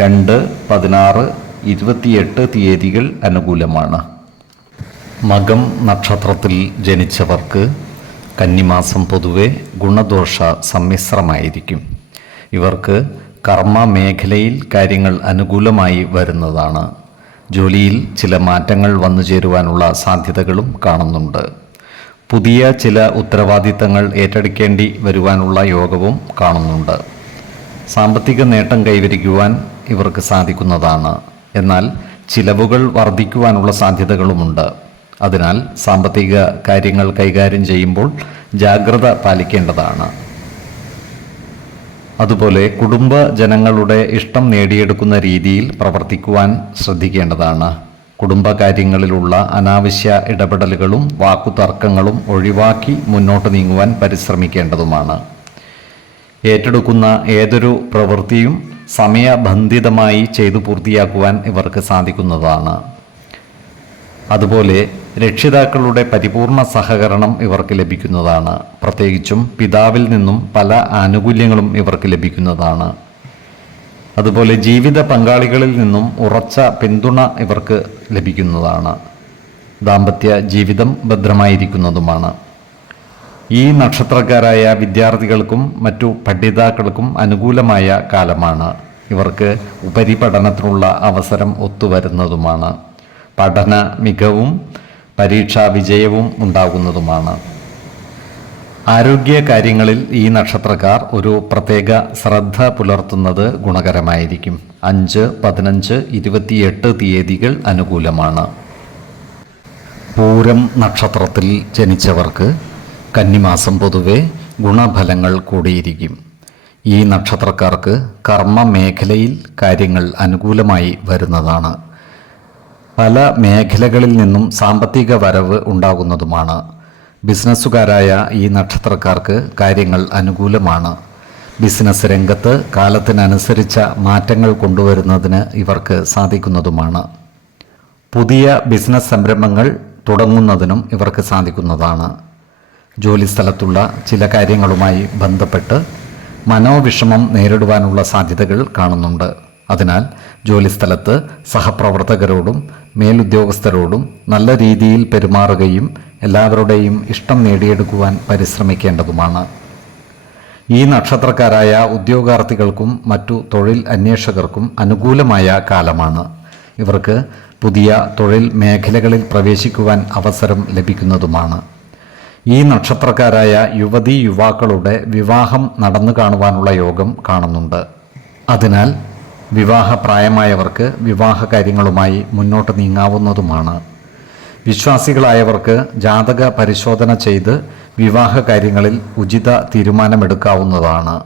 2, 16, 28 തീയതികൾ അനുകൂലമാണ്. മകം നക്ഷത്രത്തിൽ ജനിച്ചവർക്ക് കന്നിമാസം പൊതുവെ ഗുണദോഷ സമ്മിശ്രമായിരിക്കും. ഇവർക്ക് കർമ്മ മേഖലയിൽ കാര്യങ്ങൾ അനുകൂലമായി വരുന്നതാണ്. ജോലിയിൽ ചില മാറ്റങ്ങൾ വന്നു ചേരുവാനുള്ള സാധ്യതകളും കാണുന്നുണ്ട്. പുതിയ ചില ഉത്തരവാദിത്തങ്ങൾ ഏറ്റെടുക്കേണ്ടി വരുവാനുള്ള യോഗവും കാണുന്നുണ്ട്. സാമ്പത്തിക നേട്ടം കൈവരിക്കുവാൻ ഇവർക്ക് സാധിക്കുന്നതാണ്. എന്നാൽ ചിലവുകൾ വർദ്ധിക്കുവാനുള്ള സാധ്യതകളുമുണ്ട്. അതിനാൽ സാമ്പത്തിക കാര്യങ്ങൾ കൈകാര്യം ചെയ്യുമ്പോൾ ജാഗ്രത പാലിക്കേണ്ടതാണ്. അതുപോലെ കുടുംബ ജനങ്ങളുടെ ഇഷ്ടം നേടിയെടുക്കുന്ന രീതിയിൽ പ്രവർത്തിക്കുവാൻ ശ്രദ്ധിക്കേണ്ടതാണ്. കുടുംബകാര്യങ്ങളിലുള്ള അനാവശ്യ ഇടപെടലുകളും വാക്കുതർക്കങ്ങളും ഒഴിവാക്കി മുന്നോട്ട് നീങ്ങുവാൻ പരിശ്രമിക്കേണ്ടതുമാണ്. ഏറ്റെടുക്കുന്ന ഏതൊരു പ്രവൃത്തിയും സമയബന്ധിതമായി ചെയ്തു പൂർത്തിയാക്കുവാൻ ഇവർക്ക് സാധിക്കുന്നതാണ്. അതുപോലെ രക്ഷിതാക്കളുടെ പരിപൂർണ സഹകരണം ഇവർക്ക് ലഭിക്കുന്നതാണ്. പ്രത്യേകിച്ചും പിതാവിൽ നിന്നും പല ആനുകൂല്യങ്ങളും ഇവർക്ക് ലഭിക്കുന്നതാണ്. അതുപോലെ ജീവിത പങ്കാളികളിൽ നിന്നും ഉറച്ച പിന്തുണ ഇവർക്ക് ലഭിക്കുന്നതാണ്. ദാമ്പത്യ ജീവിതം ഭദ്രമായിരിക്കുന്നതുമാണ്. ഈ നക്ഷത്രക്കാരായ വിദ്യാർത്ഥികൾക്കും മറ്റു പഠിതാക്കൾക്കും അനുകൂലമായ കാലമാണ്. ഇവർക്ക് ഉപരിപഠനത്തിനുള്ള അവസരം ഒത്തുവരുന്നതുമാണ്. പഠന മികവും പരീക്ഷാ വിജയവും ഉണ്ടാകുന്നതുമാണ്. ആരോഗ്യ കാര്യങ്ങളിൽ ഈ നക്ഷത്രക്കാർ ഒരു പ്രത്യേക ശ്രദ്ധ പുലർത്തുന്നത് ഗുണകരമായിരിക്കും. 5, 15, 28 തീയതികൾ അനുകൂലമാണ്. പൂരം നക്ഷത്രത്തിൽ ജനിച്ചവർക്ക് കന്നിമാസം പൊതുവെ ഗുണഫലങ്ങൾ കൂടിയിരിക്കും. ഈ നക്ഷത്രക്കാർക്ക് കർമ്മ മേഖലയിൽ കാര്യങ്ങൾ അനുകൂലമായി വരുന്നതാണ്. പല മേഖലകളിൽ നിന്നും സാമ്പത്തിക വരവ് ഉണ്ടാകുന്നതുമാണ്. ബിസിനസ്സുകാരായ ഈ നക്ഷത്രക്കാർക്ക് കാര്യങ്ങൾ അനുകൂലമാണ്. ബിസിനസ് രംഗത്ത് കാലത്തിനനുസരിച്ച മാറ്റങ്ങൾ കൊണ്ടുവരുന്നതിന് ഇവർക്ക് സാധിക്കുന്നതുമാണ്. പുതിയ ബിസിനസ് സംരംഭങ്ങൾ തുടങ്ങുന്നതിനും ഇവർക്ക് സാധിക്കുന്നതാണ്. ജോലിസ്ഥലത്തുള്ള ചില കാര്യങ്ങളുമായി ബന്ധപ്പെട്ട് മനോവിഷമം നേരിടുവാനുള്ള സാധ്യതകൾ കാണുന്നുണ്ട്. അതിനാൽ ജോലിസ്ഥലത്ത് സഹപ്രവർത്തകരോടും മേലുദ്യോഗസ്ഥരോടും നല്ല രീതിയിൽ പെരുമാറുകയും എല്ലാവരുടെയും ഇഷ്ടം നേടിയെടുക്കുവാൻ പരിശ്രമിക്കേണ്ടതുമാണ്. ഈ നക്ഷത്രക്കാരായ ഉദ്യോഗാർത്ഥികൾക്കും മറ്റു തൊഴിൽ അന്വേഷകർക്കും അനുകൂലമായ കാലമാണ്. ഇവർക്ക് പുതിയ തൊഴിൽ മേഖലകളിൽ പ്രവേശിക്കുവാൻ അവസരം ലഭിക്കുന്നതുമാണ്. ഈ നക്ഷത്രക്കാരായ യുവതീ യുവാക്കളുടെ വിവാഹം നടന്നു കാണുവാനുള്ള യോഗം കാണുന്നുണ്ട്. അതിനാൽ വിവാഹപ്രായമായവർക്ക് വിവാഹ കാര്യങ്ങളുമായി മുന്നോട്ട് നീങ്ങാവുന്നതുമാണ്. വിശ്വാസികളായവർക്ക് ജാതക പരിശോധന ചെയ്ത് വിവാഹ കാര്യങ്ങളിൽ ഉചിത തീരുമാനമെടുക്കാവുന്നതാണ്.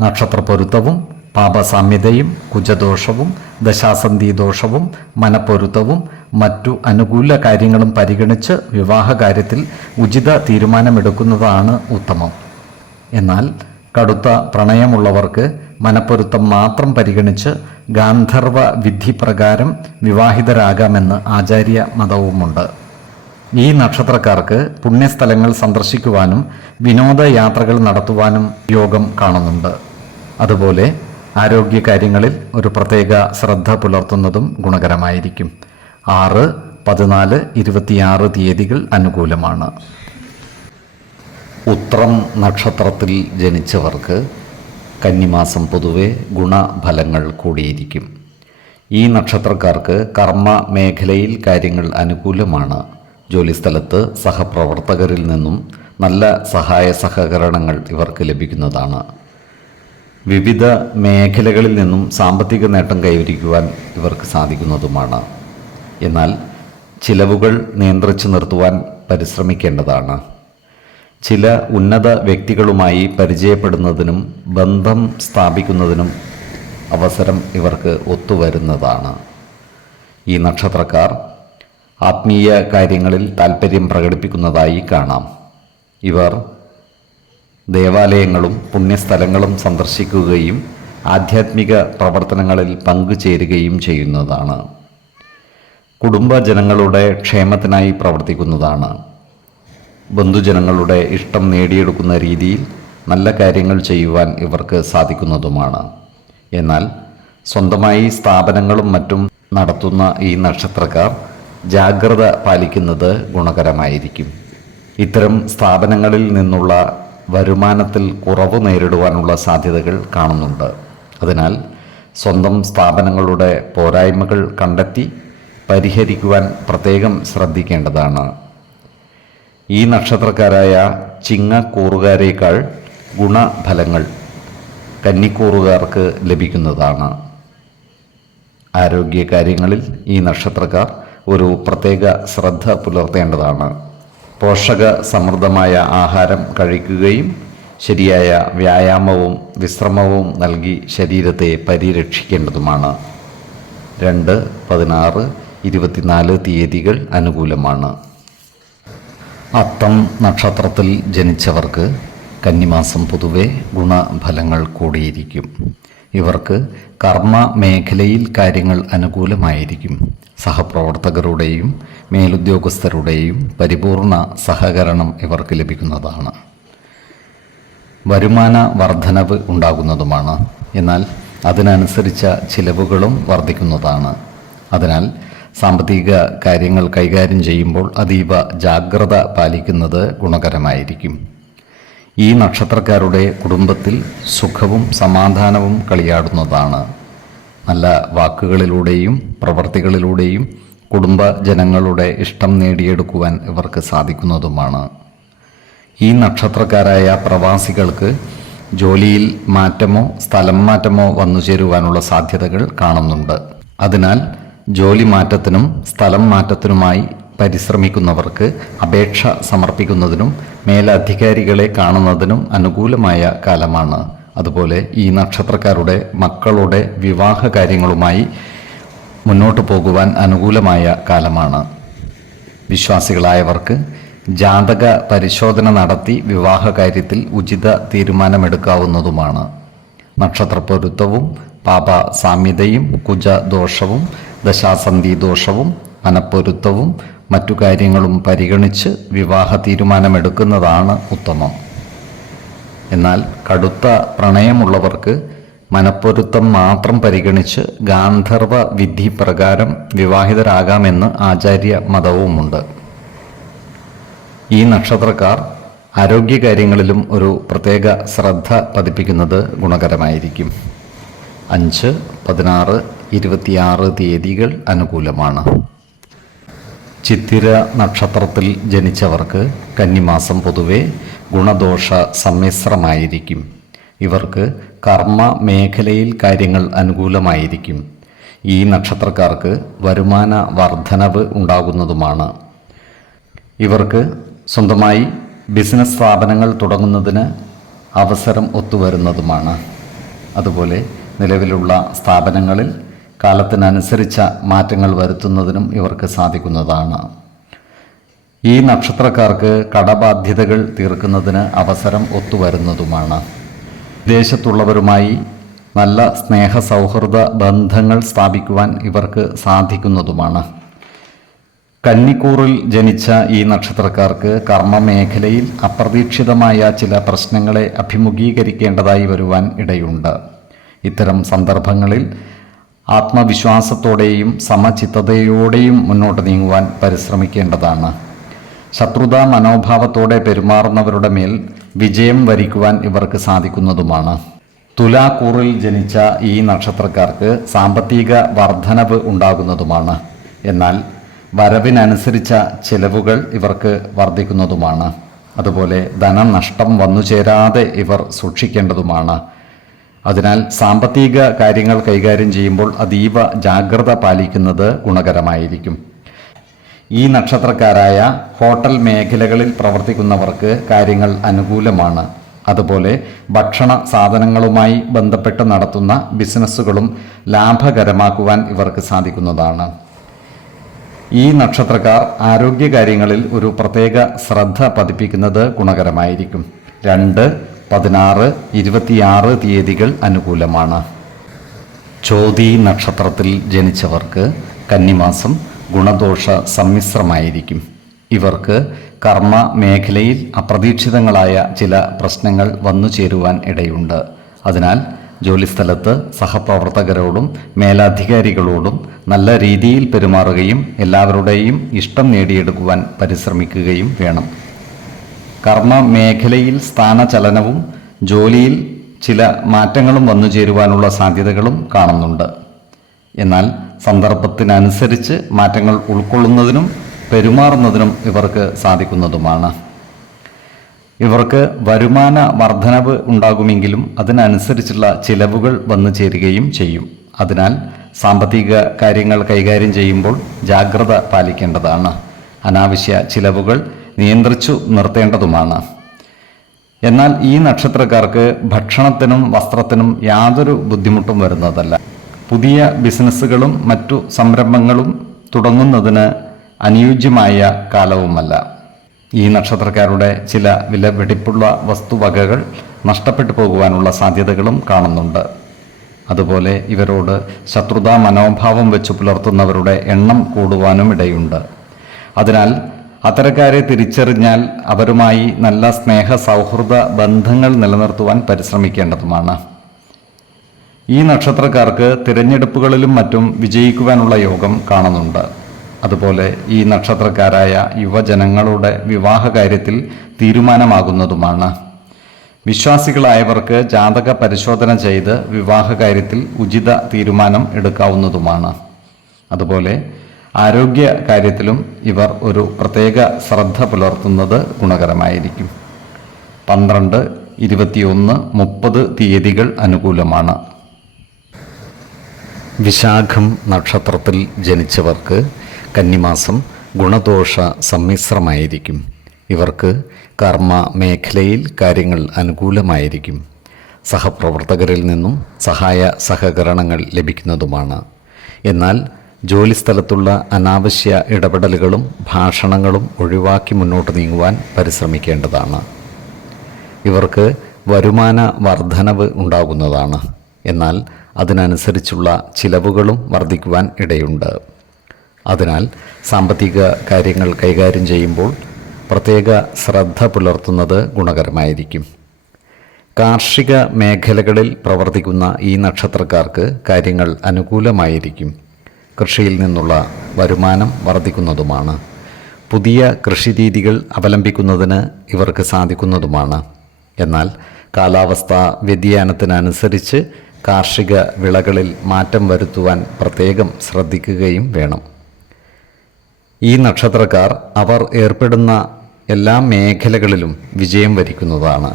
നക്ഷത്രപ്പൊരുത്തവും പാപസാമ്യതയും കുജദോഷവും ദശാസന്ധി ദോഷവും മനപ്പൊരുത്തവും മറ്റു അനുകൂല കാര്യങ്ങളും പരിഗണിച്ച് വിവാഹ കാര്യത്തിൽ ഉചിത തീരുമാനമെടുക്കുന്നതാണ് ഉത്തമം. എന്നാൽ കടുത്ത പ്രണയമുള്ളവർക്ക് മനപ്പൊരുത്തം മാത്രം പരിഗണിച്ച് ഗാന്ധർവ വിധി പ്രകാരം വിവാഹിതരാകാമെന്ന് ആചാര്യ മതവുമുണ്ട്. ഈ നക്ഷത്രക്കാർക്ക് പുണ്യസ്ഥലങ്ങൾ സന്ദർശിക്കുവാനും വിനോദയാത്രകൾ നടത്തുവാനും യോഗം കാണുന്നുണ്ട്. അതുപോലെ ആരോഗ്യകാര്യങ്ങളിൽ ഒരു പ്രത്യേക ശ്രദ്ധ പുലർത്തുന്നതും ഗുണകരമായിരിക്കും. 6, 14, 26 തീയതികൾ അനുകൂലമാണ്. ഉത്രം നക്ഷത്രത്തിൽ ജനിച്ചവർക്ക് കന്നിമാസം പൊതുവെ ഗുണഫലങ്ങൾ കൂടിയിരിക്കും. ഈ നക്ഷത്രക്കാർക്ക് കർമ്മ മേഖലയിൽ കാര്യങ്ങൾ അനുകൂലമാണ്. ജോലിസ്ഥലത്ത് സഹപ്രവർത്തകരിൽ നിന്നും നല്ല സഹായ സഹകരണങ്ങൾ ഇവർക്ക് ലഭിക്കുന്നതാണ്. വിവിധ മേഖലകളിൽ നിന്നും സാമ്പത്തിക നേട്ടം കൈവരിക്കുവാൻ ഇവർക്ക് സാധിക്കുന്നതുമാണ്. എന്നാൽ ചിലവുകൾ നിയന്ത്രിച്ചു നിർത്തുവാൻ പരിശ്രമിക്കേണ്ടതാണ്. ചില ഉന്നത വ്യക്തികളുമായി പരിചയപ്പെടുന്നതിനും ബന്ധം സ്ഥാപിക്കുന്നതിനും അവസരം ഇവർക്ക് ഒത്തുവരുന്നതാണ്. ഈ നക്ഷത്രക്കാർ ആത്മീയ കാര്യങ്ങളിൽ താൽപ്പര്യം പ്രകടിപ്പിക്കുന്നതായി കാണാം. ഇവർ ദേവാലയങ്ങളും പുണ്യസ്ഥലങ്ങളും സന്ദർശിക്കുകയും ആധ്യാത്മിക പ്രവർത്തനങ്ങളിൽ പങ്കുചേരുകയും ചെയ്യുന്നതാണ്. കുടുംബജനങ്ങളുടെ ക്ഷേമത്തിനായി പ്രവർത്തിക്കുന്നതാണ്. ബന്ധുജനങ്ങളുടെ ഇഷ്ടം നേടിയെടുക്കുന്ന രീതിയിൽ നല്ല കാര്യങ്ങൾ ചെയ്യുവാൻ ഇവർക്ക് സാധിക്കുന്നതുമാണ്. എന്നാൽ സ്വന്തമായി സ്ഥാപനങ്ങളും മറ്റും നടത്തുന്ന ഈ നക്ഷത്രക്കാർ ജാഗ്രത പാലിക്കുന്നത് ഗുണകരമായിരിക്കും. ഇത്തരം സ്ഥാപനങ്ങളിൽ നിന്നുള്ള വരുമാനത്തിൽ കുറവ് നേരിടുവാനുള്ള സാധ്യതകൾ കാണുന്നുണ്ട്. അതിനാൽ സ്വന്തം സ്ഥാപനങ്ങളുടെ പോരായ്മകൾ കണ്ടെത്തി പരിഹരിക്കുവാൻ പ്രത്യേകം ശ്രദ്ധിക്കേണ്ടതാണ്. ഈ നക്ഷത്രക്കാരായ ചിങ്ങക്കൂറുകാരേക്കാൾ ഗുണഫലങ്ങൾ കന്നിക്കൂറുകാർക്ക് ലഭിക്കുന്നതാണ്. ആരോഗ്യകാര്യങ്ങളിൽ ഈ നക്ഷത്രക്കാർ ഒരു പ്രത്യേക ശ്രദ്ധ പുലർത്തേണ്ടതാണ്. പോഷക സമൃദ്ധമായ ആഹാരം കഴിക്കുകയും ശരിയായ വ്യായാമവും വിശ്രമവും നൽകി ശരീരത്തെ പരിരക്ഷിക്കേണ്ടതുമാണ്. 2, 16, 24 തീയതികൾ അനുകൂലമാണ്. അത്തം നക്ഷത്രത്തിൽ ജനിച്ചവർക്ക് കന്നിമാസം പൊതുവെ ഗുണഫലങ്ങൾ കൂടിയിരിക്കും. ഇവർക്ക് കർമ്മ മേഖലയിൽ കാര്യങ്ങൾ അനുകൂലമായിരിക്കും. സഹപ്രവർത്തകരുടെയും മേലുദ്യോഗസ്ഥരുടെയും പരിപൂർണ സഹകരണം ഇവർക്ക് ലഭിക്കുന്നതാണ്. വരുമാന വർധനവ് ഉണ്ടാകുന്നതുമാണ്. എന്നാൽ അതിനനുസരിച്ച ചിലവുകളും വർദ്ധിക്കുന്നതാണ്. അതിനാൽ സാമ്പത്തിക കാര്യങ്ങൾ കൈകാര്യം ചെയ്യുമ്പോൾ അതീവ ജാഗ്രത പാലിക്കുന്നത് ഗുണകരമായിരിക്കും. ഈ നക്ഷത്രക്കാരുടെ കുടുംബത്തിൽ സുഖവും സമാധാനവും കളിയാടുന്നതാണ്. നല്ല വാക്കുകളിലൂടെയും പ്രവൃത്തികളിലൂടെയും കുടുംബജനങ്ങളുടെ ഇഷ്ടം നേടിയെടുക്കുവാൻ ഇവർക്ക് സാധിക്കുന്നതുമാണ്. ഈ നക്ഷത്രക്കാരായ പ്രവാസികൾക്ക് ജോലിയിൽ മാറ്റമോ സ്ഥലം മാറ്റമോ വന്നു ചേരുവാനുള്ള സാധ്യതകൾ കാണുന്നുണ്ട്. അതിനാൽ ജോലി മാറ്റത്തിനും സ്ഥലം മാറ്റത്തിനുമായി പരിശ്രമിക്കുന്നവർക്ക് അപേക്ഷ സമർപ്പിക്കുന്നതിനും മേലധികാരികളെ കാണുന്നതിനും അനുകൂലമായ കാലമാണ്. അതുപോലെ ഈ നക്ഷത്രക്കാരുടെ മക്കളുടെ വിവാഹ കാര്യങ്ങളുമായി മുന്നോട്ട് പോകുവാൻ അനുകൂലമായ കാലമാണ്. വിശ്വാസികളായവർക്ക് ജാതക പരിശോധന നടത്തി വിവാഹ കാര്യത്തിൽ ഉചിത തീരുമാനമെടുക്കാവുന്നതുമാണ്. നക്ഷത്രപ്പൊരുത്തവും പാപ സാമ്യതയും കുജദോഷവും ദശാസന്ധി ദോഷവും മനപ്പൊരുത്തവും മറ്റു കാര്യങ്ങളും പരിഗണിച്ച് വിവാഹ തീരുമാനമെടുക്കുന്നതാണ് ഉത്തമം. എന്നാൽ കടുത്ത പ്രണയമുള്ളവർക്ക് മനപ്പൊരുത്തം മാത്രം പരിഗണിച്ച് ഗാന്ധർവ വിധി പ്രകാരം വിവാഹിതരാകാമെന്ന് ആചാര്യ മതവുമുണ്ട്. ഈ നക്ഷത്രക്കാർ ആരോഗ്യകാര്യങ്ങളിലും ഒരു പ്രത്യേക ശ്രദ്ധ പതിപ്പിക്കുന്നത് ഗുണകരമായിരിക്കും. 5, 16, 26 തീയതികൾ അനുകൂലമാണ്. ചിത്തിര നക്ഷത്രത്തിൽ ജനിച്ചവർക്ക് കന്നിമാസം പൊതുവെ ഗുണദോഷ സമ്മിശ്രമായിരിക്കും. ഇവർക്ക് കർമ്മ മേഖലയിൽ കാര്യങ്ങൾ അനുകൂലമായിരിക്കും. ഈ നക്ഷത്രക്കാർക്ക് വരുമാന വർധനവ് ഉണ്ടാകുന്നതുമാണ്. ഇവർക്ക് സ്വന്തമായി ബിസിനസ് സ്ഥാപനങ്ങൾ തുടങ്ങുന്നതിന് അവസരം ഒത്തുവരുന്നതുമാണ്. അതുപോലെ നിലവിലുള്ള സ്ഥാപനങ്ങളിൽ കാലത്തിനനുസരിച്ച മാറ്റങ്ങൾ വരുത്തുന്നതിനും ഇവർക്ക് സാധിക്കുന്നതാണ്. ഈ നക്ഷത്രക്കാർക്ക് കടബാധ്യതകൾ തീർക്കുന്നതിന് അവസരം ഒത്തുവരുന്നതുമാണ്. വിദേശത്തുള്ളവരുമായി നല്ല സ്നേഹ സൗഹൃദ ബന്ധങ്ങൾ സ്ഥാപിക്കുവാൻ ഇവർക്ക് സാധിക്കുന്നതുമാണ്. കന്നിക്കൂറിൽ ജനിച്ച ഈ നക്ഷത്രക്കാർക്ക് കർമ്മ മേഖലയിൽ അപ്രതീക്ഷിതമായ ചില പ്രശ്നങ്ങളെ അഭിമുഖീകരിക്കേണ്ടതായി വരുവാൻ ഇടയുണ്ട്. ഇത്തരം സന്ദർഭങ്ങളിൽ ആത്മവിശ്വാസത്തോടെയും സമചിത്തതയോടെയും മുന്നോട്ട് നീങ്ങുവാൻ പരിശ്രമിക്കേണ്ടതാണ്. ശത്രുതാ മനോഭാവത്തോടെ പെരുമാറുന്നവരുടെ മേൽ വിജയം വരിക്കുവാൻ ഇവർക്ക് സാധിക്കുന്നതുമാണ്. തുലാക്കൂറിൽ ജനിച്ച ഈ നക്ഷത്രക്കാർക്ക് സാമ്പത്തിക വർധനവ് ഉണ്ടാകുന്നതുമാണ്. എന്നാൽ വരവിനനുസരിച്ച ചെലവുകൾ ഇവർക്ക് വർദ്ധിക്കുന്നതുമാണ്. അതുപോലെ ധനനഷ്ടം വന്നു ചേരാതെ ഇവർ സൂക്ഷിക്കേണ്ടതുമാണ്. അതിനാൽ സാമ്പത്തിക കാര്യങ്ങൾ കൈകാര്യം ചെയ്യുമ്പോൾ അതീവ ജാഗ്രത പാലിക്കുന്നത് ഗുണകരമായിരിക്കും. ഈ നക്ഷത്രക്കാരായ ഹോട്ടൽ മേഖലകളിൽ പ്രവർത്തിക്കുന്നവർക്ക് കാര്യങ്ങൾ അനുകൂലമാണ്. അതുപോലെ ഭക്ഷണ സാധനങ്ങളുമായി ബന്ധപ്പെട്ട് നടത്തുന്ന ബിസിനസ്സുകളും ലാഭകരമാക്കുവാൻ ഇവർക്ക് സാധിക്കുന്നതാണ്. ഈ നക്ഷത്രക്കാർ ആരോഗ്യകാര്യങ്ങളിൽ ഒരു പ്രത്യേക ശ്രദ്ധ പതിപ്പിക്കുന്നത് ഗുണകരമായിരിക്കും. 2, 16, 26 തീയതികൾ അനുകൂലമാണ്. ചോതി നക്ഷത്രത്തിൽ ജനിച്ചവർക്ക് കന്നിമാസം ഗുണദോഷ സമ്മിശ്രമായിരിക്കും. ഇവർക്ക് കർമ്മ മേഖലയിൽ അപ്രതീക്ഷിതങ്ങളായ ചില പ്രശ്നങ്ങൾ വന്നു ചേരുവാൻ ഇടയുണ്ട്. അതിനാൽ ജോലിസ്ഥലത്ത് സഹപ്രവർത്തകരോടും മേലധികാരികളോടും നല്ല രീതിയിൽ പെരുമാറുകയും എല്ലാവരുടെയും ഇഷ്ടം നേടിയെടുക്കുവാൻ പരിശ്രമിക്കുകയും വേണം. കർമ്മ മേഖലയിൽ സ്ഥാനചലനവും ജോലിയിൽ ചില മാറ്റങ്ങളും വന്നു ചേരുവാനുള്ള സാധ്യതകളും കാണുന്നുണ്ട്. എന്നാൽ സന്ദർഭത്തിനനുസരിച്ച് മാറ്റങ്ങൾ ഉൾക്കൊള്ളുന്നതിനും പെരുമാറുന്നതിനും ഇവർക്ക് സാധിക്കുന്നതുമാണ്. ഇവർക്ക് വരുമാന വർധനവ് ഉണ്ടാകുമെങ്കിലും അതിനനുസരിച്ചുള്ള ചിലവുകൾ വന്നു ചേരുകയും ചെയ്യും. അതിനാൽ സാമ്പത്തിക കാര്യങ്ങൾ കൈകാര്യം ചെയ്യുമ്പോൾ ജാഗ്രത പാലിക്കേണ്ടതാണ്. അനാവശ്യ ചിലവുകൾ നിയന്ത്രിച്ചു നിർത്തേണ്ടതുമാണ്. എന്നാൽ ഈ നക്ഷത്രക്കാർക്ക് ഭക്ഷണത്തിനും വസ്ത്രത്തിനും യാതൊരു ബുദ്ധിമുട്ടും വരുന്നതല്ല. പുതിയ ബിസിനസ്സുകളും മറ്റു സംരംഭങ്ങളും തുടങ്ങുന്നതിന് അനുയോജ്യമായ കാലവുമല്ല. ഈ നക്ഷത്രക്കാരുടെ ചില വിലപിടിപ്പുള്ള വസ്തുവകകൾ നഷ്ടപ്പെട്ടു പോകുവാനുള്ള സാധ്യതകളും കാണുന്നുണ്ട്. അതുപോലെ ഇവരോട് ശത്രുതാ മനോഭാവം വെച്ച് പുലർത്തുന്നവരുടെ എണ്ണം കൂടുവാനും ഇടയുണ്ട്. അതിനാൽ അത്തരക്കാരെ തിരിച്ചറിഞ്ഞാൽ അവരുമായി നല്ല സ്നേഹ സൗഹൃദ ബന്ധങ്ങൾ നിലനിർത്തുവാൻ പരിശ്രമിക്കേണ്ടതുമാണ്. ഈ നക്ഷത്രക്കാർക്ക് തിരഞ്ഞെടുപ്പുകളിലും മറ്റും വിജയിക്കുവാനുള്ള യോഗം കാണുന്നുണ്ട്. അതുപോലെ ഈ നക്ഷത്രക്കാരായ യുവജനങ്ങളുടെ വിവാഹ കാര്യത്തിൽ തീരുമാനമാകുന്നതുമാണ്. വിശ്വാസികളായവർക്ക് ജാതക പരിശോധന ചെയ്ത് വിവാഹ കാര്യത്തിൽ ഉചിത തീരുമാനം എടുക്കാവുന്നതുമാണ്. അതുപോലെ ആരോഗ്യ കാര്യത്തിലും ഇവർ ഒരു പ്രത്യേക ശ്രദ്ധ പുലർത്തുന്നത് ഗുണകരമായിരിക്കും. 12, 21, 30 തീയതികൾ അനുകൂലമാണ്. വിശാഖം നക്ഷത്രത്തിൽ ജനിച്ചവർക്ക് കന്നിമാസം ഗുണദോഷ സമ്മിശ്രമായിരിക്കും. ഇവർക്ക് കർമ്മ മേഖലയിൽ കാര്യങ്ങൾ അനുകൂലമായിരിക്കും. സഹപ്രവർത്തകരിൽ നിന്നും സഹായ സഹകരണങ്ങൾ ലഭിക്കുന്നതുമാണ്. എന്നാൽ ജോലിസ്ഥലത്തുള്ള അനാവശ്യ ഇടപെടലുകളും ഭാഷണങ്ങളും ഒഴിവാക്കി മുന്നോട്ട് നീങ്ങുവാൻ പരിശ്രമിക്കേണ്ടതാണ്. ഇവർക്ക് വരുമാന വർധനവ് ഉണ്ടാകുന്നതാണ്. എന്നാൽ അതിനനുസരിച്ചുള്ള ചിലവുകളും വർദ്ധിക്കുവാൻ ഇടയുണ്ട്. അതിനാൽ സാമ്പത്തിക കാര്യങ്ങൾ കൈകാര്യം ചെയ്യുമ്പോൾ പ്രത്യേക ശ്രദ്ധ പുലർത്തുന്നത് ഗുണകരമായിരിക്കും. കാർഷിക മേഖലകളിൽ പ്രവർത്തിക്കുന്ന ഈ നക്ഷത്രക്കാർക്ക് കാര്യങ്ങൾ അനുകൂലമായിരിക്കും. കൃഷിയിൽ നിന്നുള്ള വരുമാനം വർദ്ധിക്കുന്നതുമാണ്. പുതിയ കൃഷിരീതികൾ അവലംബിക്കുന്നതിന് ഇവർക്ക് സാധിക്കുന്നതുമാണ്. എന്നാൽ കാലാവസ്ഥാ വ്യതിയാനത്തിനനുസരിച്ച് കാർഷിക വിളകളിൽ മാറ്റം വരുത്തുവാൻ പ്രത്യേകം ശ്രദ്ധിക്കുകയും വേണം. ഈ നക്ഷത്രക്കാർ അവർ ഏർപ്പെടുന്ന എല്ലാ മേഖലകളിലും വിജയം വരിക്കുന്നതാണ്.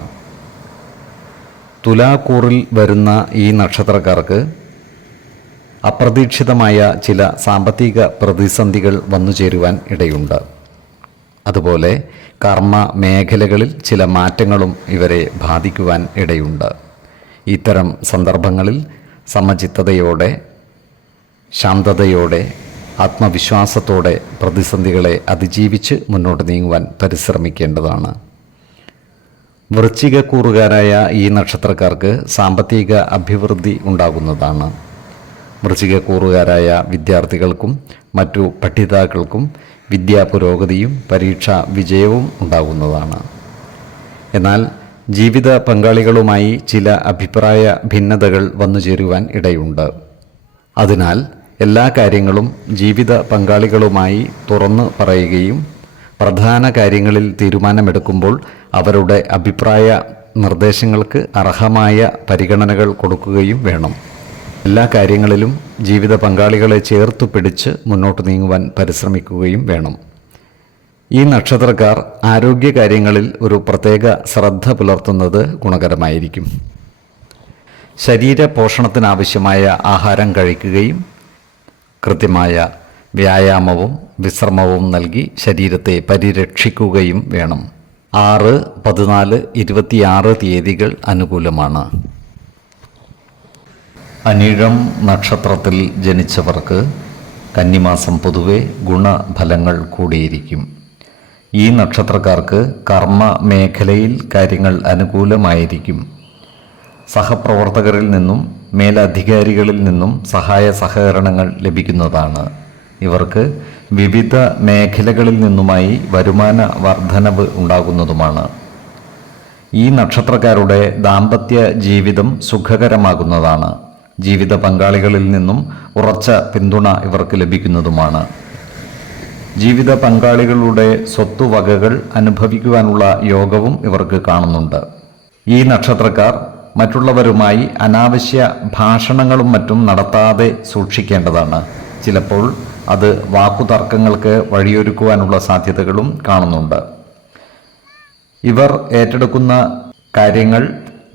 തുലാക്കൂറിൽ വരുന്ന ഈ നക്ഷത്രക്കാർക്ക് അപ്രതീക്ഷിതമായ ചില സാമ്പത്തിക പ്രതിസന്ധികൾ വന്നുചേരുവാൻ ഇടയുണ്ട്. അതുപോലെ കർമ്മ മേഖലകളിൽ ചില മാറ്റങ്ങളും ഇവരെ ബാധിക്കുവാൻ ഇടയുണ്ട്. ഇത്തരം സന്ദർഭങ്ങളിൽ സമചിത്തതയോടെ, ശാന്തതയോടെ, ആത്മവിശ്വാസത്തോടെ പ്രതിസന്ധികളെ അതിജീവിച്ച് മുന്നോട്ട് നീങ്ങുവാൻ പരിശ്രമിക്കേണ്ടതാണ്. വൃശ്ചികക്കൂറുകാരായ ഈ നക്ഷത്രക്കാർക്ക് സാമ്പത്തിക അഭിവൃദ്ധി ഉണ്ടാകുന്നതാണ്. വൃശ്ചികക്കൂറുകാരായ വിദ്യാർത്ഥികൾക്കും മറ്റു പഠിതാക്കൾക്കും വിദ്യാ പുരോഗതിയും പരീക്ഷാ വിജയവും ഉണ്ടാകുന്നതാണ്. എന്നാൽ ജീവിത പങ്കാളികളുമായി ചില അഭിപ്രായ ഭിന്നതകൾ വന്നുചേരുവാൻ ഇടയുണ്ട്. അതിനാൽ എല്ലാ കാര്യങ്ങളും ജീവിത പങ്കാളികളുമായി തുറന്നു പറയുകയും പ്രധാന കാര്യങ്ങളിൽ തീരുമാനമെടുക്കുമ്പോൾ അവരുടെ അഭിപ്രായ നിർദ്ദേശങ്ങൾക്ക് അർഹമായ പരിഗണനകൾ കൊടുക്കുകയും വേണം. എല്ലാ കാര്യങ്ങളിലും ജീവിത പങ്കാളികളെ ചേർത്തു പിടിച്ച് മുന്നോട്ട് നീങ്ങുവാൻ പരിശ്രമിക്കുകയും വേണം. ഈ നക്ഷത്രക്കാർ ആരോഗ്യകാര്യങ്ങളിൽ ഒരു പ്രത്യേക ശ്രദ്ധ പുലർത്തുന്നത് ഗുണകരമായിരിക്കും. ശരീര പോഷണത്തിനാവശ്യമായ ആഹാരം കഴിക്കുകയും കൃത്യമായ വ്യായാമവും വിശ്രമവും നൽകി ശരീരത്തെ പരിരക്ഷിക്കുകയും വേണം. 6, 14, 26 തീയതികൾ അനുകൂലമാണ്. അനിഴം നക്ഷത്രത്തിൽ ജനിച്ചവർക്ക് കന്നിമാസം പൊതുവെ ഗുണഫലങ്ങൾ കൂടിയിരിക്കും. ഈ നക്ഷത്രക്കാർക്ക് കർമ്മ മേഖലയിൽ കാര്യങ്ങൾ അനുകൂലമായിരിക്കും. സഹപ്രവർത്തകരിൽ നിന്നും മേലധികാരികളിൽ നിന്നും സഹായ സഹകരണങ്ങൾ ലഭിക്കുന്നതാണ്. ഇവർക്ക് വിവിധ മേഖലകളിൽ നിന്നുമായി വരുമാന വർധനവ് ഉണ്ടാകുന്നതുമാണ്. ഈ നക്ഷത്രക്കാരുടെ ദാമ്പത്യ ജീവിതം സുഖകരമാകുന്നതാണ്. ജീവിത പങ്കാളികളിൽ നിന്നും ഉറച്ച പിന്തുണ ഇവർക്ക് ലഭിക്കുന്നതുമാണ്. ജീവിത പങ്കാളികളുടെ സ്വത്തുവകകൾ അനുഭവിക്കുവാനുള്ള യോഗവും ഇവർക്ക് കാണുന്നുണ്ട്. ഈ നക്ഷത്രക്കാർ മറ്റുള്ളവരുമായി അനാവശ്യ ഭാഷണങ്ങളും മറ്റും നടത്താതെ സൂക്ഷിക്കേണ്ടതാണ്. ചിലപ്പോൾ അത് വാക്കുതർക്കങ്ങൾക്ക് വഴിയൊരുക്കുവാനുള്ള സാധ്യതകളും കാണുന്നുണ്ട്. ഇവർ ഏറ്റെടുക്കുന്ന കാര്യങ്ങൾ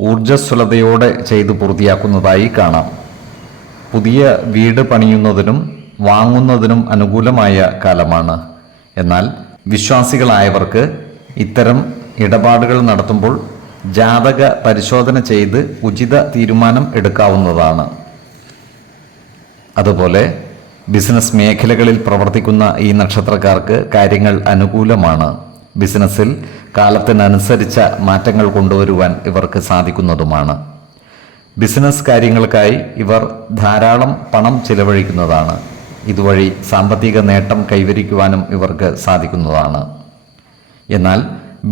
ഊർജ്ജസ്വലതയോടെ ചെയ്തു പൂർത്തിയാക്കുന്നതായി കാണാം. പുതിയ വീട് പണിയുന്നതിനും വാങ്ങുന്നതിനും അനുകൂലമായ കാലമാണ്. എന്നാൽ വിശ്വാസികളായവർക്ക് ഇത്തരം ഇടപാടുകൾ നടത്തുമ്പോൾ ജാതക പരിശോധന ചെയ്ത് ഉചിത തീരുമാനം എടുക്കാവുന്നതാണ്. അതുപോലെ ബിസിനസ് മേഖലകളിൽ പ്രവർത്തിക്കുന്ന ഈ നക്ഷത്രക്കാർക്ക് കാര്യങ്ങൾ അനുകൂലമാണ്. ബിസിനസ്സിൽ കാലത്തിനനുസരിച്ച മാറ്റങ്ങൾ കൊണ്ടുവരുവാൻ ഇവർക്ക് സാധിക്കുന്നതുമാണ്. ബിസിനസ് കാര്യങ്ങൾക്കായി ഇവർ ധാരാളം പണം ചിലവഴിക്കുന്നതാണ്. ഇതുവഴി സാമ്പത്തിക നേട്ടം കൈവരിക്കുവാനും ഇവർക്ക് സാധിക്കുന്നതാണ്. എന്നാൽ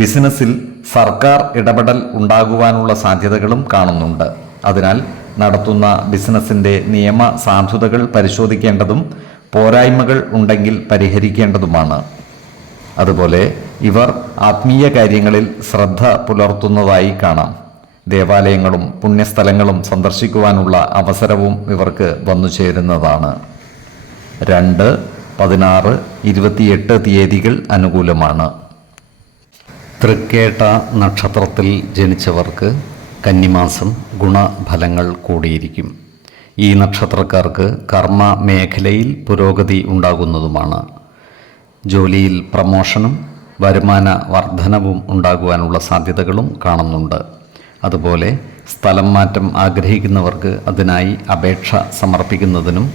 ബിസിനസ്സിൽ സർക്കാർ ഇടപെടൽ ഉണ്ടാകുവാനുള്ള സാധ്യതകളും കാണുന്നുണ്ട്. അതിനാൽ നടത്തുന്ന ബിസിനസ്സിൻ്റെ നിയമ സാധുതകൾ പരിശോധിക്കേണ്ടതും പോരായ്മകൾ ഉണ്ടെങ്കിൽ പരിഹരിക്കേണ്ടതുമാണ്. അതുപോലെ ഇവർ ആത്മീയ കാര്യങ്ങളിൽ ശ്രദ്ധ പുലർത്തുന്നതായി കാണാം. ദേവാലയങ്ങളും പുണ്യസ്ഥലങ്ങളും സന്ദർശിക്കുവാനുള്ള അവസരവും ഇവർക്ക് വന്നു ചേരുന്നതാണ്. 2, 16, 28 തീയതികൾ അനുകൂലമാണ്. തൃക്കേട്ട നക്ഷത്രത്തിൽ ജനിച്ചവർക്ക് കന്നിമാസം ഗുണഫലങ്ങൾ കൂടിയിരിക്കും. ഈ നക്ഷത്രക്കാർക്ക് കർമ്മ മേഖലയിൽ പുരോഗതി ഉണ്ടാകുന്നതുമാണ്. ജോലിയിൽ പ്രമോഷനും വരുമാന വർധനവും ഉണ്ടാകുവാനുള്ള സാധ്യതകളും കാണുന്നുണ്ട്. അതുപോലെ സ്ഥലം മാറ്റം ആഗ്രഹിക്കുന്നവർക്ക് അതിനായി അപേക്ഷ സമർപ്പിക്കുന്നതിനും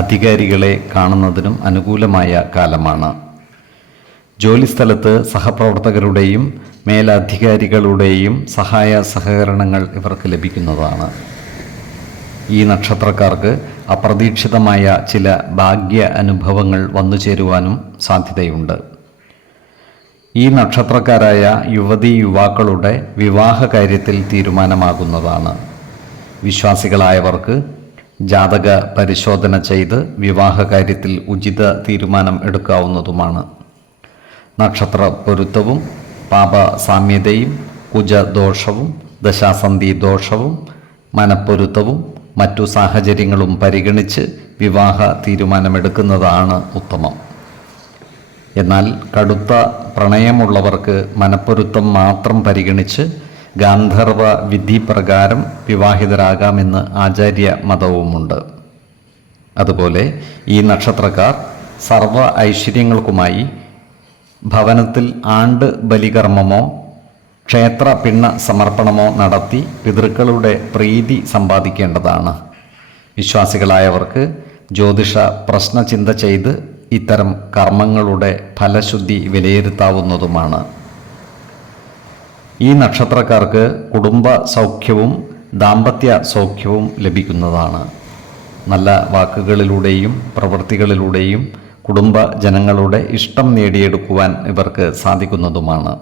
അധികാരികളെ കാണുന്നതിനും അനുകൂലമായ കാലമാണ്. ജോലിസ്ഥലത്ത് സഹപ്രവർത്തകരുടെയും മേലധികാരികളുടെയും സഹായ സഹകരണങ്ങൾ ഇവർക്ക് ലഭിക്കുന്നതാണ്. ഈ നക്ഷത്രക്കാർക്ക് അപ്രതീക്ഷിതമായ ചില ഭാഗ്യ അനുഭവങ്ങൾ വന്നു ചേരുവാനും സാധ്യതയുണ്ട്. ഈ നക്ഷത്രക്കാരായ യുവതീ യുവാക്കളുടെ വിവാഹ കാര്യത്തിൽ തീരുമാനമാകുന്നതാണ്. വിശ്വാസികളായവർക്ക് ജാതക പരിശോധന ചെയ്ത് വിവാഹ കാര്യത്തിൽ ഉചിത തീരുമാനം എടുക്കാവുന്നതുമാണ്. നക്ഷത്ര പൊരുത്തവും പാപസാമ്യതയും കുജദോഷവും ദശാസന്ധി ദോഷവും മനപ്പൊരുത്തവും മറ്റു സാഹചര്യങ്ങളും പരിഗണിച്ച് വിവാഹ തീരുമാനമെടുക്കുന്നതാണ് ഉത്തമം. എന്നാൽ കടുത്ത പ്രണയമുള്ളവർക്ക് മനപ്പൊരുത്തം മാത്രം പരിഗണിച്ച് ഗാന്ധർവ വിധി പ്രകാരം വിവാഹിതരാകാമെന്ന് ആചാര്യ മതവുമുണ്ട്. അതുപോലെ ഈ നക്ഷത്രക്കാർ സർവ ഐശ്വര്യങ്ങൾക്കുമായി ഭവനത്തിൽ ആണ്ട് ബലികർമ്മമോ ക്ഷേത്ര പിണ്ണ സമർപ്പണമോ നടത്തി പിതൃക്കളുടെ പ്രീതി സമ്പാദിക്കേണ്ടതാണ്. വിശ്വാസികളായവർക്ക് ജ്യോതിഷ പ്രശ്നചിന്ത ചെയ്ത് ഇത്തരം കർമ്മങ്ങളുടെ ഫലശുദ്ധി വിലയിരുത്താവുന്നതുമാണ്. ഈ നക്ഷത്രക്കാർക്ക് കുടുംബ സൗഖ്യവും ദാമ്പത്യ സൗഖ്യവും ലഭിക്കുന്നതാണ്. നല്ല വാക്കുകളിലൂടെയും പ്രവൃത്തികളിലൂടെയും കുടുംബ ജനങ്ങളുടെ ഇഷ്ടം നേടിയെടുക്കുവാൻ ഇവർക്ക് സാധിക്കുന്നതുമാണ്.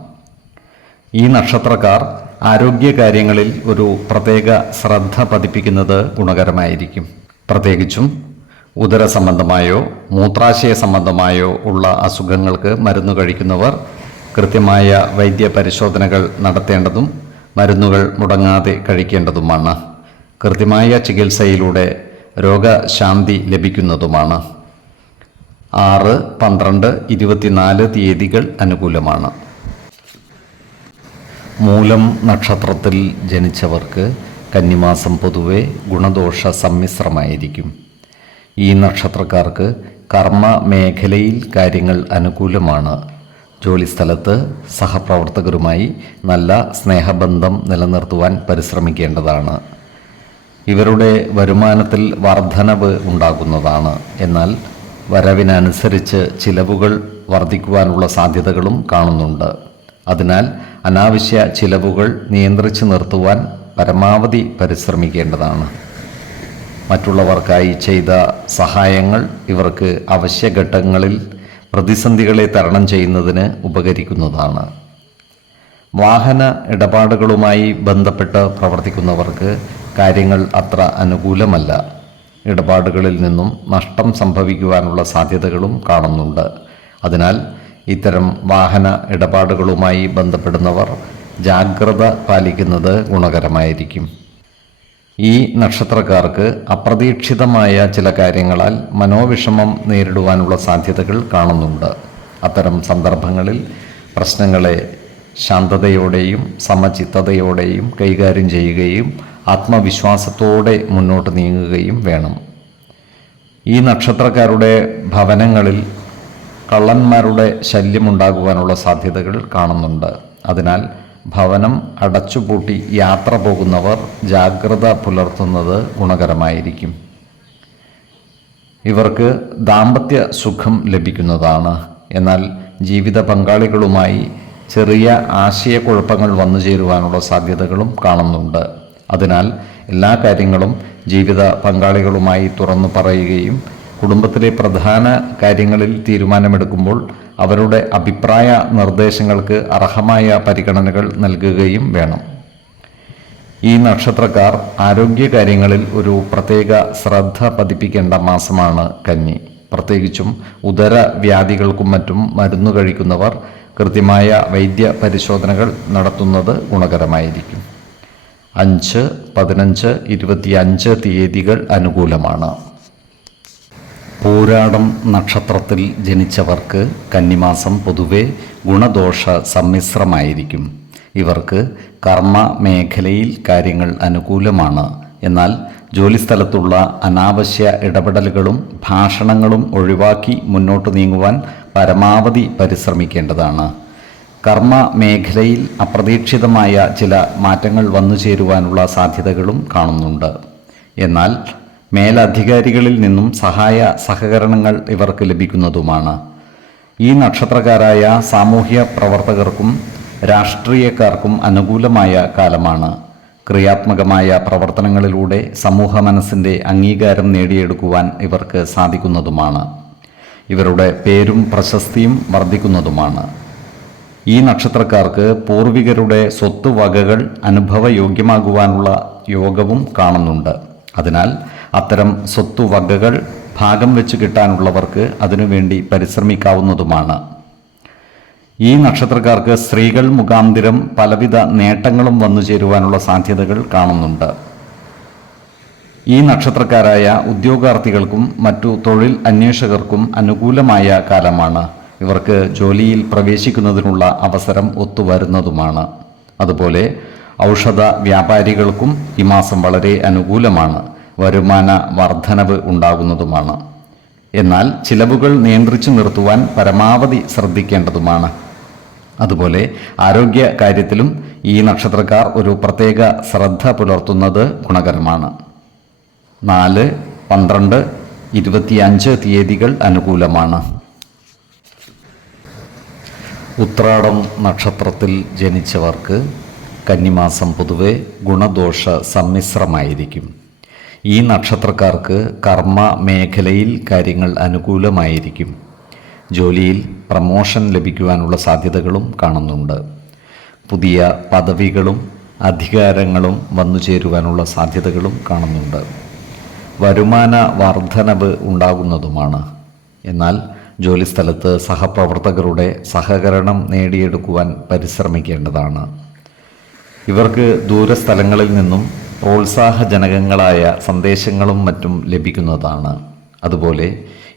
ഈ നക്ഷത്രക്കാർ ആരോഗ്യകാര്യങ്ങളിൽ ഒരു പ്രത്യേക ശ്രദ്ധ പതിപ്പിക്കുന്നത് ഗുണകരമായിരിക്കും. പ്രത്യേകിച്ചും ഉദര സംബന്ധമായോ മൂത്രാശയ സംബന്ധമായോ ഉള്ള അസുഖങ്ങൾക്ക് മരുന്ന് കഴിക്കുന്നവർ കൃത്യമായ വൈദ്യ പരിശോധനകൾ നടത്തേണ്ടതും മരുന്നുകൾ മുടങ്ങാതെ കഴിക്കേണ്ടതുമാണ്. കൃത്യമായ ചികിത്സയിലൂടെ രോഗശാന്തി ലഭിക്കുന്നതുമാണ്. 6, 12, 24 തീയതികൾ അനുകൂലമാണ്. മൂലം നക്ഷത്രത്തിൽ ജനിച്ചവർക്ക് കന്നിമാസം പൊതുവെ ഗുണദോഷ സമ്മിശ്രമായിരിക്കും. ഈ നക്ഷത്രക്കാർക്ക് കർമ്മ മേഖലയിൽ കാര്യങ്ങൾ അനുകൂലമാണ്. ജോലിസ്ഥലത്ത് സഹപ്രവർത്തകരുമായി നല്ല സ്നേഹബന്ധം നിലനിർത്തുവാൻ പരിശ്രമിക്കേണ്ടതാണ്. ഇവരുടെ വരുമാനത്തിൽ വർധനവ് ഉണ്ടാകുന്നതാണ്. എന്നാൽ വരവിനനുസരിച്ച് ചിലവുകൾ വർദ്ധിക്കുവാനുള്ള സാധ്യതകളും കാണുന്നുണ്ട്. അതിനാൽ അനാവശ്യ ചിലവുകൾ നിയന്ത്രിച്ചു നിർത്തുവാൻ പരമാവധി പരിശ്രമിക്കേണ്ടതാണ്. മറ്റുള്ളവർക്കായി ചെയ്ത സഹായങ്ങൾ ഇവർക്ക് അവശ്യഘട്ടങ്ങളിൽ പ്രതിസന്ധികളെ തരണം ചെയ്യുന്നതിന് ഉപകരിക്കുന്നതാണ്. വാഹന ഇടപാടുകളുമായി ബന്ധപ്പെട്ട് പ്രവർത്തിക്കുന്നവർക്ക് കാര്യങ്ങൾ അത്ര അനുകൂലമല്ല. ഇടപാടുകളിൽ നിന്നും നഷ്ടം സംഭവിക്കുവാനുള്ള സാധ്യതകളും കാണുന്നുണ്ട്. അതിനാൽ ഇത്തരം വാഹന ഇടപാടുകളുമായി ബന്ധപ്പെടുന്നവർ ജാഗ്രത പാലിക്കുന്നത് ഗുണകരമായിരിക്കും. ഈ നക്ഷത്രക്കാർക്ക് അപ്രതീക്ഷിതമായ ചില കാര്യങ്ങളാൽ മനോവിഷമം നേരിടുവാനുള്ള സാധ്യതകൾ കാണുന്നുണ്ട്. അത്തരം സന്ദർഭങ്ങളിൽ പ്രശ്നങ്ങളെ ശാന്തതയോടെയും സമചിത്തതയോടെയും കൈകാര്യം ചെയ്യുകയും ആത്മവിശ്വാസത്തോടെ മുന്നോട്ട് നീങ്ങുകയും വേണം. ഈ നക്ഷത്രക്കാരുടെ ഭവനങ്ങളിൽ കള്ളന്മാരുടെ ശല്യമുണ്ടാകുവാനുള്ള സാധ്യതകൾ കാണുന്നുണ്ട്. അതിനാൽ ഭവനം അടച്ചുപൂട്ടി യാത്ര പോകുന്നവർ ജാഗ്രത പുലർത്തുന്നത് ഗുണകരമായിരിക്കും. ഇവർക്ക് ദാമ്പത്യ സുഖം ലഭിക്കുന്നതാണ്. എന്നാൽ ജീവിത പങ്കാളികളുമായി ചെറിയ ആശയക്കുഴപ്പങ്ങൾ വന്നു ചേരുവാനുള്ള സാധ്യതകളും കാണുന്നുണ്ട്. അതിനാൽ എല്ലാ കാര്യങ്ങളും ജീവിത പങ്കാളികളുമായി തുറന്നു പറയുകയും കുടുംബത്തിലെ പ്രധാന കാര്യങ്ങളിൽ തീരുമാനമെടുക്കുമ്പോൾ അവരുടെ അഭിപ്രായ നിർദ്ദേശങ്ങൾക്ക് അർഹമായ പരിഗണനകൾ നൽകുകയും വേണം. ഈ നക്ഷത്രക്കാർ ആരോഗ്യകാര്യങ്ങളിൽ ഒരു പ്രത്യേക ശ്രദ്ധ പതിപ്പിക്കേണ്ട മാസമാണ് കന്നി. പ്രത്യേകിച്ചും ഉദരവ്യാധികൾക്കും മറ്റും മരുന്ന് കഴിക്കുന്നവർ കൃത്യമായ വൈദ്യ പരിശോധനകൾ നടത്തുന്നത് ഗുണകരമായിരിക്കും. 5, 15, 25 തീയതികൾ അനുകൂലമാണ്. പൂരാടം നക്ഷത്രത്തിൽ ജനിച്ചവർക്ക് കന്നിമാസം പൊതുവെ ഗുണദോഷ സമ്മിശ്രമായിരിക്കും. ഇവർക്ക് കർമ്മ മേഖലയിൽ കാര്യങ്ങൾ അനുകൂലമാണ്. എന്നാൽ ജോലിസ്ഥലത്തുള്ള അനാവശ്യ ഇടപെടലുകളും ഭാഷണങ്ങളും ഒഴിവാക്കി മുന്നോട്ട് നീങ്ങുവാൻ പരമാവധി പരിശ്രമിക്കേണ്ടതാണ്. കർമ്മ മേഖലയിൽ അപ്രതീക്ഷിതമായ ചില മാറ്റങ്ങൾ വന്നു ചേരുവാനുള്ള സാധ്യതകളും കാണുന്നുണ്ട്. എന്നാൽ മേലധികാരികളിൽ നിന്നും സഹായ സഹകരണങ്ങൾ ഇവർക്ക് ലഭിക്കുന്നതുമാണ്. ഈ നക്ഷത്രക്കാരായ സാമൂഹ്യ പ്രവർത്തകർക്കും രാഷ്ട്രീയക്കാർക്കും അനുകൂലമായ കാലമാണ്. ക്രിയാത്മകമായ പ്രവർത്തനങ്ങളിലൂടെ സമൂഹ മനസ്സിൻ്റെ അംഗീകാരം നേടിയെടുക്കുവാൻ ഇവർക്ക് സാധിക്കുന്നതുമാണ്. ഇവരുടെ പേരും പ്രശസ്തിയും വർദ്ധിക്കുന്നതുമാണ്. ഈ നക്ഷത്രക്കാർക്ക് പൂർവികരുടെ സ്വത്തുവകകൾ അനുഭവയോഗ്യമാകുവാനുള്ള യോഗവും കാണുന്നുണ്ട്. അതിനാൽ അത്തരം സ്വത്തുവകകൾ ഭാഗം വെച്ച് കിട്ടാനുള്ളവർക്ക് അതിനുവേണ്ടി പരിശ്രമിക്കാവുന്നതുമാണ്. ഈ നക്ഷത്രക്കാർക്ക് സ്ത്രീകൾ മുഖാന്തിരം പലവിധ നേട്ടങ്ങളും വന്നു ചേരുവാനുള്ള സാധ്യതകൾ കാണുന്നുണ്ട്. ഈ നക്ഷത്രക്കാരായ ഉദ്യോഗാർത്ഥികൾക്കും മറ്റു തൊഴിൽ അന്വേഷകർക്കും അനുകൂലമായ കാലമാണ്. ഇവർക്ക് ജോലിയിൽ പ്രവേശിക്കുന്നതിനുള്ള അവസരം ഒത്തുവരുന്നതുമാണ്. അതുപോലെ ഔഷധ വ്യാപാരികൾക്കും ഈ മാസം വളരെ അനുകൂലമാണ്. വരുമാന വർധനവ് ഉണ്ടാകുന്നതുമാണ്. എന്നാൽ ചിലവുകൾ നിയന്ത്രിച്ചു നിർത്തുവാൻ പരമാവധി ശ്രദ്ധിക്കേണ്ടതുമാണ്. അതുപോലെ ആരോഗ്യ കാര്യത്തിലും ഈ നക്ഷത്രക്കാർ ഒരു പ്രത്യേക ശ്രദ്ധ പുലർത്തുന്നത് ഗുണകരമാണ്. 4, 12, 25 തീയതികൾ അനുകൂലമാണ്. ഉത്രാടം നക്ഷത്രത്തിൽ ജനിച്ചവർക്ക് കന്നിമാസം പൊതുവെ ഗുണദോഷ സമ്മിശ്രമായിരിക്കും. ഈ നക്ഷത്രക്കാർക്ക് കർമ്മ മേഖലയിൽ കാര്യങ്ങൾ അനുകൂലമായിരിക്കും. ജോലിയിൽ പ്രമോഷൻ ലഭിക്കുവാനുള്ള സാധ്യതകളും കാണുന്നുണ്ട്. പുതിയ പദവികളും അധികാരങ്ങളും വന്നു ചേരുവാനുള്ള സാധ്യതകളും കാണുന്നുണ്ട്. വരുമാന വർധനവ് ഉണ്ടാകുന്നതുമാണ്. എന്നാൽ ജോലിസ്ഥലത്ത് സഹപ്രവർത്തകരുടെ സഹകരണം നേടിയെടുക്കുവാൻ പരിശ്രമിക്കേണ്ടതാണ്. ഇവർക്ക് ദൂരസ്ഥലങ്ങളിൽ നിന്നും പ്രോത്സാഹജനകങ്ങളായ സന്ദേശങ്ങളും മറ്റും ലഭിക്കുന്നതാണ്. അതുപോലെ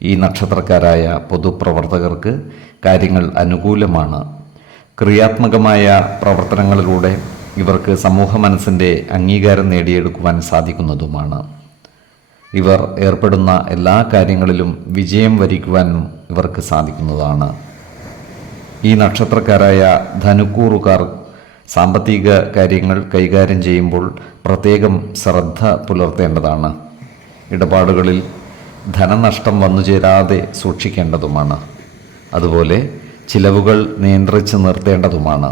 ഈ നക്ഷത്രക്കാരായ പൊതുപ്രവർത്തകർക്ക് കാര്യങ്ങൾ അനുകൂലമാണ്. ക്രിയാത്മകമായ പ്രവർത്തനങ്ങളിലൂടെ ഇവർക്ക് സമൂഹ മനസ്സിൻ്റെ അംഗീകാരം നേടിയെടുക്കുവാൻ സാധിക്കുന്നതുമാണ്. ഇവർ ഏർപ്പെടുന്ന എല്ലാ കാര്യങ്ങളിലും വിജയം വരിക്കുവാനും ഇവർക്ക് സാധിക്കുന്നതാണ്. ഈ നക്ഷത്രക്കാരായ ധനുക്കൂറുകാർ സാമ്പത്തിക കാര്യങ്ങൾ കൈകാര്യം ചെയ്യുമ്പോൾ പ്രത്യേകം ശ്രദ്ധ പുലർത്തേണ്ടതാണ്. ഇടപാടുകളിൽ ധനനഷ്ടം വന്നു ചേരാതെ സൂക്ഷിക്കേണ്ടതുമാണ്. അതുപോലെ ചിലവുകൾ നിയന്ത്രിച്ച് നിർത്തേണ്ടതുമാണ്.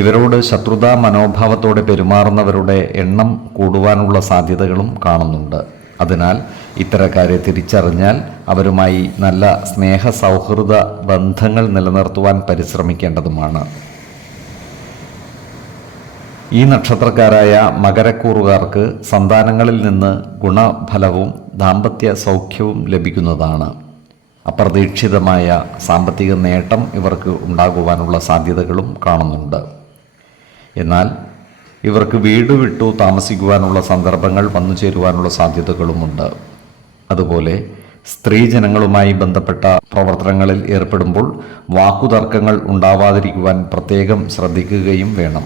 ഇവരോട് ശത്രുതാ മനോഭാവത്തോടെ പെരുമാറുന്നവരുടെ എണ്ണം കൂടുവാനുള്ള സാധ്യതകളും കാണുന്നുണ്ട്. അതിനാൽ ഇത്തരക്കാരെ തിരിച്ചറിഞ്ഞാൽ അവരുമായി നല്ല സ്നേഹ സൗഹൃദ ബന്ധങ്ങൾ നിലനിർത്തുവാൻ പരിശ്രമിക്കേണ്ടതുമാണ്. ഈ നക്ഷത്രക്കാരായ മകരക്കൂറുകാർക്ക് സന്താനങ്ങളിൽ നിന്ന് ഗുണഫലവും ദാമ്പത്യ സൗഖ്യവും ലഭിക്കുന്നതാണ്. അപ്രതീക്ഷിതമായ സാമ്പത്തിക നേട്ടം ഇവർക്ക് ഉണ്ടാകുവാനുള്ള സാധ്യതകളും കാണുന്നുണ്ട്. എന്നാൽ ഇവർക്ക് വീട് വിട്ടു താമസിക്കുവാനുള്ള സന്ദർഭങ്ങൾ വന്നു ചേരുവാനുള്ള സാധ്യതകളുമുണ്ട്. അതുപോലെ സ്ത്രീജനങ്ങളുമായി ബന്ധപ്പെട്ട പ്രവർത്തനങ്ങളിൽ ഏർപ്പെടുമ്പോൾ വാക്കുതർക്കങ്ങൾ ഉണ്ടാവാതിരിക്കുവാൻ പ്രത്യേകം ശ്രദ്ധിക്കുകയും വേണം.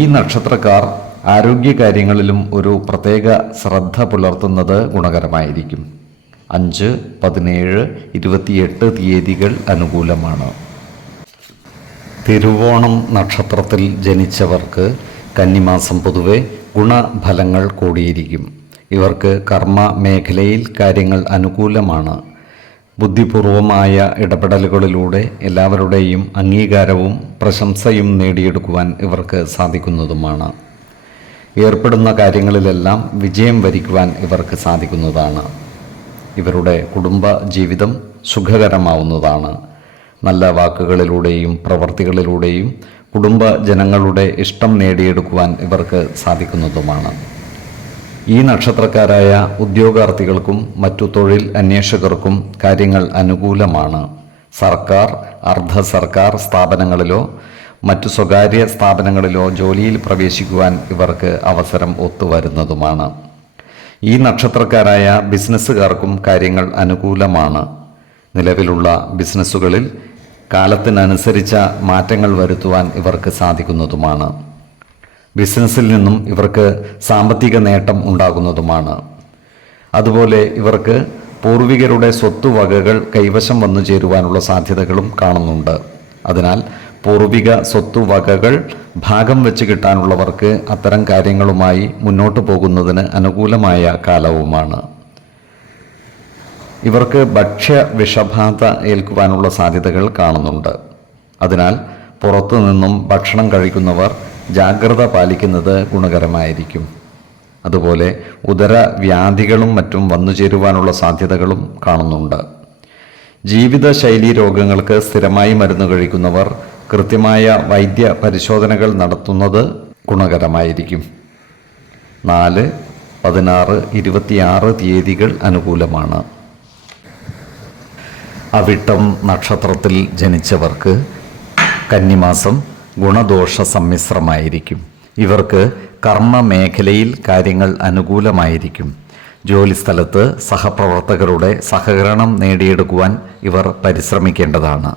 ഈ നക്ഷത്രക്കാർ ആരോഗ്യകാര്യങ്ങളിലും ഒരു പ്രത്യേക ശ്രദ്ധ പുലർത്തുന്നത് ഗുണകരമായിരിക്കും. 5, 17, 28 തീയതികൾ അനുകൂലമാണ്. തിരുവോണം നക്ഷത്രത്തിൽ ജനിച്ചവർക്ക് കന്നിമാസം പൊതുവെ ഗുണഫലങ്ങൾ കൂടിയിരിക്കും. ഇവർക്ക് കർമ്മ മേഖലയിൽ കാര്യങ്ങൾ അനുകൂലമാണ്. ബുദ്ധിപൂർവമായ ഇടപെടലുകളിലൂടെ എല്ലാവരുടെയും അംഗീകാരവും പ്രശംസയും നേടിയെടുക്കുവാൻ ഇവർക്ക് സാധിക്കുന്നതുമാണ്. ഏർപ്പെടുന്ന കാര്യങ്ങളിലെല്ലാം വിജയം വരിക്കുവാൻ ഇവർക്ക് സാധിക്കുന്നതാണ്. ഇവരുടെ കുടുംബ ജീവിതം സുഖകരമാവുന്നതാണ്. നല്ല വാക്കുകളിലൂടെയും പ്രവർത്തികളിലൂടെയും കുടുംബ ജനങ്ങളുടെ ഇഷ്ടം നേടിയെടുക്കുവാൻ ഇവർക്ക് സാധിക്കുന്നതുമാണ്. ഈ നക്ഷത്രക്കാരായ ഉദ്യോഗാർത്ഥികൾക്കും മറ്റു തൊഴിൽ അന്വേഷകർക്കും കാര്യങ്ങൾ അനുകൂലമാണ്. സർക്കാർ, അർദ്ധ സർക്കാർ സ്ഥാപനങ്ങളിലോ മറ്റു സ്വകാര്യ സ്ഥാപനങ്ങളിലോ ജോലിയിൽ പ്രവേശിക്കുവാൻ ഇവർക്ക് അവസരം ഒത്തുവരുന്നതുമാണ്. ഈ നക്ഷത്രക്കാരായ ബിസിനസ്സുകാർക്കും കാര്യങ്ങൾ അനുകൂലമാണ്. നിലവിലുള്ള ബിസിനസ്സുകളിൽ കാലത്തിനനുസരിച്ച മാറ്റങ്ങൾ വരുത്തുവാൻ ഇവർക്ക് സാധിക്കുന്നതുമാണ്. ബിസിനസ്സിൽ നിന്നും ഇവർക്ക് സാമ്പത്തിക നേട്ടം ഉണ്ടാകുന്നതുമാണ്. അതുപോലെ ഇവർക്ക് പൂർവികരുടെ സ്വത്തുവകകൾ കൈവശം വന്നു ചേരുവാനുള്ള സാധ്യതകളും കാണുന്നുണ്ട്. അതിനാൽ പൂർവിക സ്വത്തുവകകൾ ഭാഗം വെച്ച് കിട്ടാനുള്ളവർക്ക് അത്തരം കാര്യങ്ങളുമായി മുന്നോട്ട് പോകുന്നതിന് അനുകൂലമായ കാലവുമാണ്. ഇവർക്ക് ഭക്ഷ്യ വിഷബാധ ഏൽക്കുവാനുള്ള സാധ്യതകൾ കാണുന്നുണ്ട്. അതിനാൽ പുറത്തു നിന്നും ഭക്ഷണം കഴിക്കുന്നവർ ജാഗ്രത പാലിക്കുന്നത് ഗുണകരമായിരിക്കും. അതുപോലെ ഉദരവ്യാധികളും മറ്റും വന്നു ചേരുവാനുള്ള സാധ്യതകളും കാണുന്നുണ്ട്. ജീവിതശൈലി രോഗങ്ങൾക്ക് സ്ഥിരമായി മരുന്ന് കഴിക്കുന്നവർ കൃത്യമായ വൈദ്യ പരിശോധനകൾ നടത്തുന്നത് ഗുണകരമായിരിക്കും. 4, 16, 26 തീയതികൾ അനുകൂലമാണ്. അവിട്ടം നക്ഷത്രത്തിൽ ജനിച്ചവർക്ക് കന്നിമാസം ഗുണദോഷ സമ്മിശ്രമായിരിക്കും. ഇവർക്ക് കർമ്മ മേഖലയിൽ കാര്യങ്ങൾ അനുകൂലമായിരിക്കും. ജോലിസ്ഥലത്ത് സഹപ്രവർത്തകരുടെ സഹകരണം നേടിയെടുക്കുവാൻ ഇവർ പരിശ്രമിക്കേണ്ടതാണ്.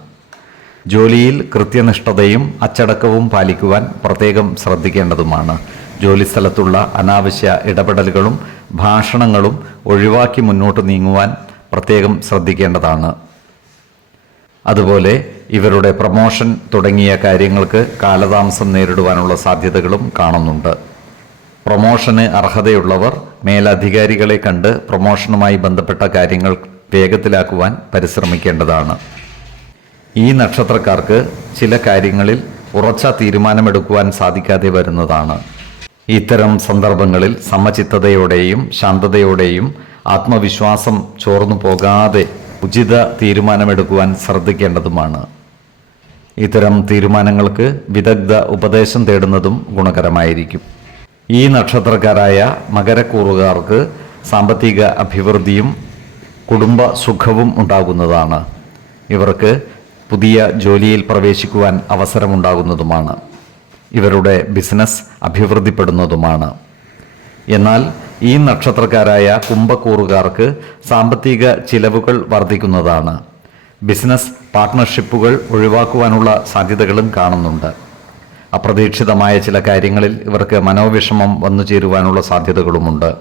ജോലിയിൽ കൃത്യനിഷ്ഠതയും അച്ചടക്കവും പാലിക്കുവാൻ പ്രത്യേകം ശ്രദ്ധിക്കേണ്ടതുമാണ്. ജോലിസ്ഥലത്തുള്ള അനാവശ്യ ഇടപെടലുകളും ഭാഷണങ്ങളും ഒഴിവാക്കി മുന്നോട്ട് നീങ്ങുവാൻ പ്രത്യേകം ശ്രദ്ധിക്കേണ്ടതാണ്. അതുപോലെ ഇവരുടെ പ്രമോഷൻ തുടങ്ങിയ കാര്യങ്ങൾക്ക് കാലതാമസം നേരിടുവാനുള്ള സാധ്യതകളും കാണുന്നുണ്ട്. പ്രമോഷന് അർഹതയുള്ളവർ മേലധികാരികളെ കണ്ട് പ്രമോഷനുമായി ബന്ധപ്പെട്ട കാര്യങ്ങൾ വേഗത്തിലാക്കുവാൻ പരിശ്രമിക്കേണ്ടതാണ്. ഈ നക്ഷത്രക്കാർക്ക് ചില കാര്യങ്ങളിൽ ഉറച്ച തീരുമാനമെടുക്കുവാൻ സാധിക്കാതെ വരുന്നതാണ്. ഇത്തരം സന്ദർഭങ്ങളിൽ സമചിത്തതയോടെയും ശാന്തതയോടെയും ആത്മവിശ്വാസം ചോർന്നു പോകാതെ ഉചിത തീരുമാനമെടുക്കുവാൻ ശ്രദ്ധിക്കേണ്ടതുമാണ്. ഇത്തരം തീരുമാനങ്ങൾക്ക് വിദഗ്ധ ഉപദേശം തേടുന്നതും ഗുണകരമായിരിക്കും. ഈ നക്ഷത്രക്കാരായ മകരക്കൂറുകാർക്ക് സാമ്പത്തിക അഭിവൃദ്ധിയും കുടുംബ സുഖവും ഉണ്ടാകുന്നതാണ്. ഇവർക്ക് പുതിയ ജോലിയിൽ പ്രവേശിക്കുവാൻ അവസരമുണ്ടാകുന്നതുമാണ്. ഇവരുടെ ബിസിനസ് അഭിവൃദ്ധിപ്പെടുന്നതുമാണ്. എന്നാൽ ഈ നക്ഷത്രക്കാരായ കുംഭക്കൂറുകാർക്ക് സാമ്പത്തിക ചിലവുകൾ വർദ്ധിക്കുന്നതാണ്. ബിസിനസ് പാർട്ട്ണർഷിപ്പുകൾ ഒഴിവാക്കുവാനുള്ള സാധ്യതകളും കാണുന്നുണ്ട്. അപ്രതീക്ഷിതമായ ചില കാര്യങ്ങളിൽ ഇവർക്ക് മനോവിഷമം വന്നു ചേരുവാനുള്ള സാധ്യതകളുമുണ്ട്.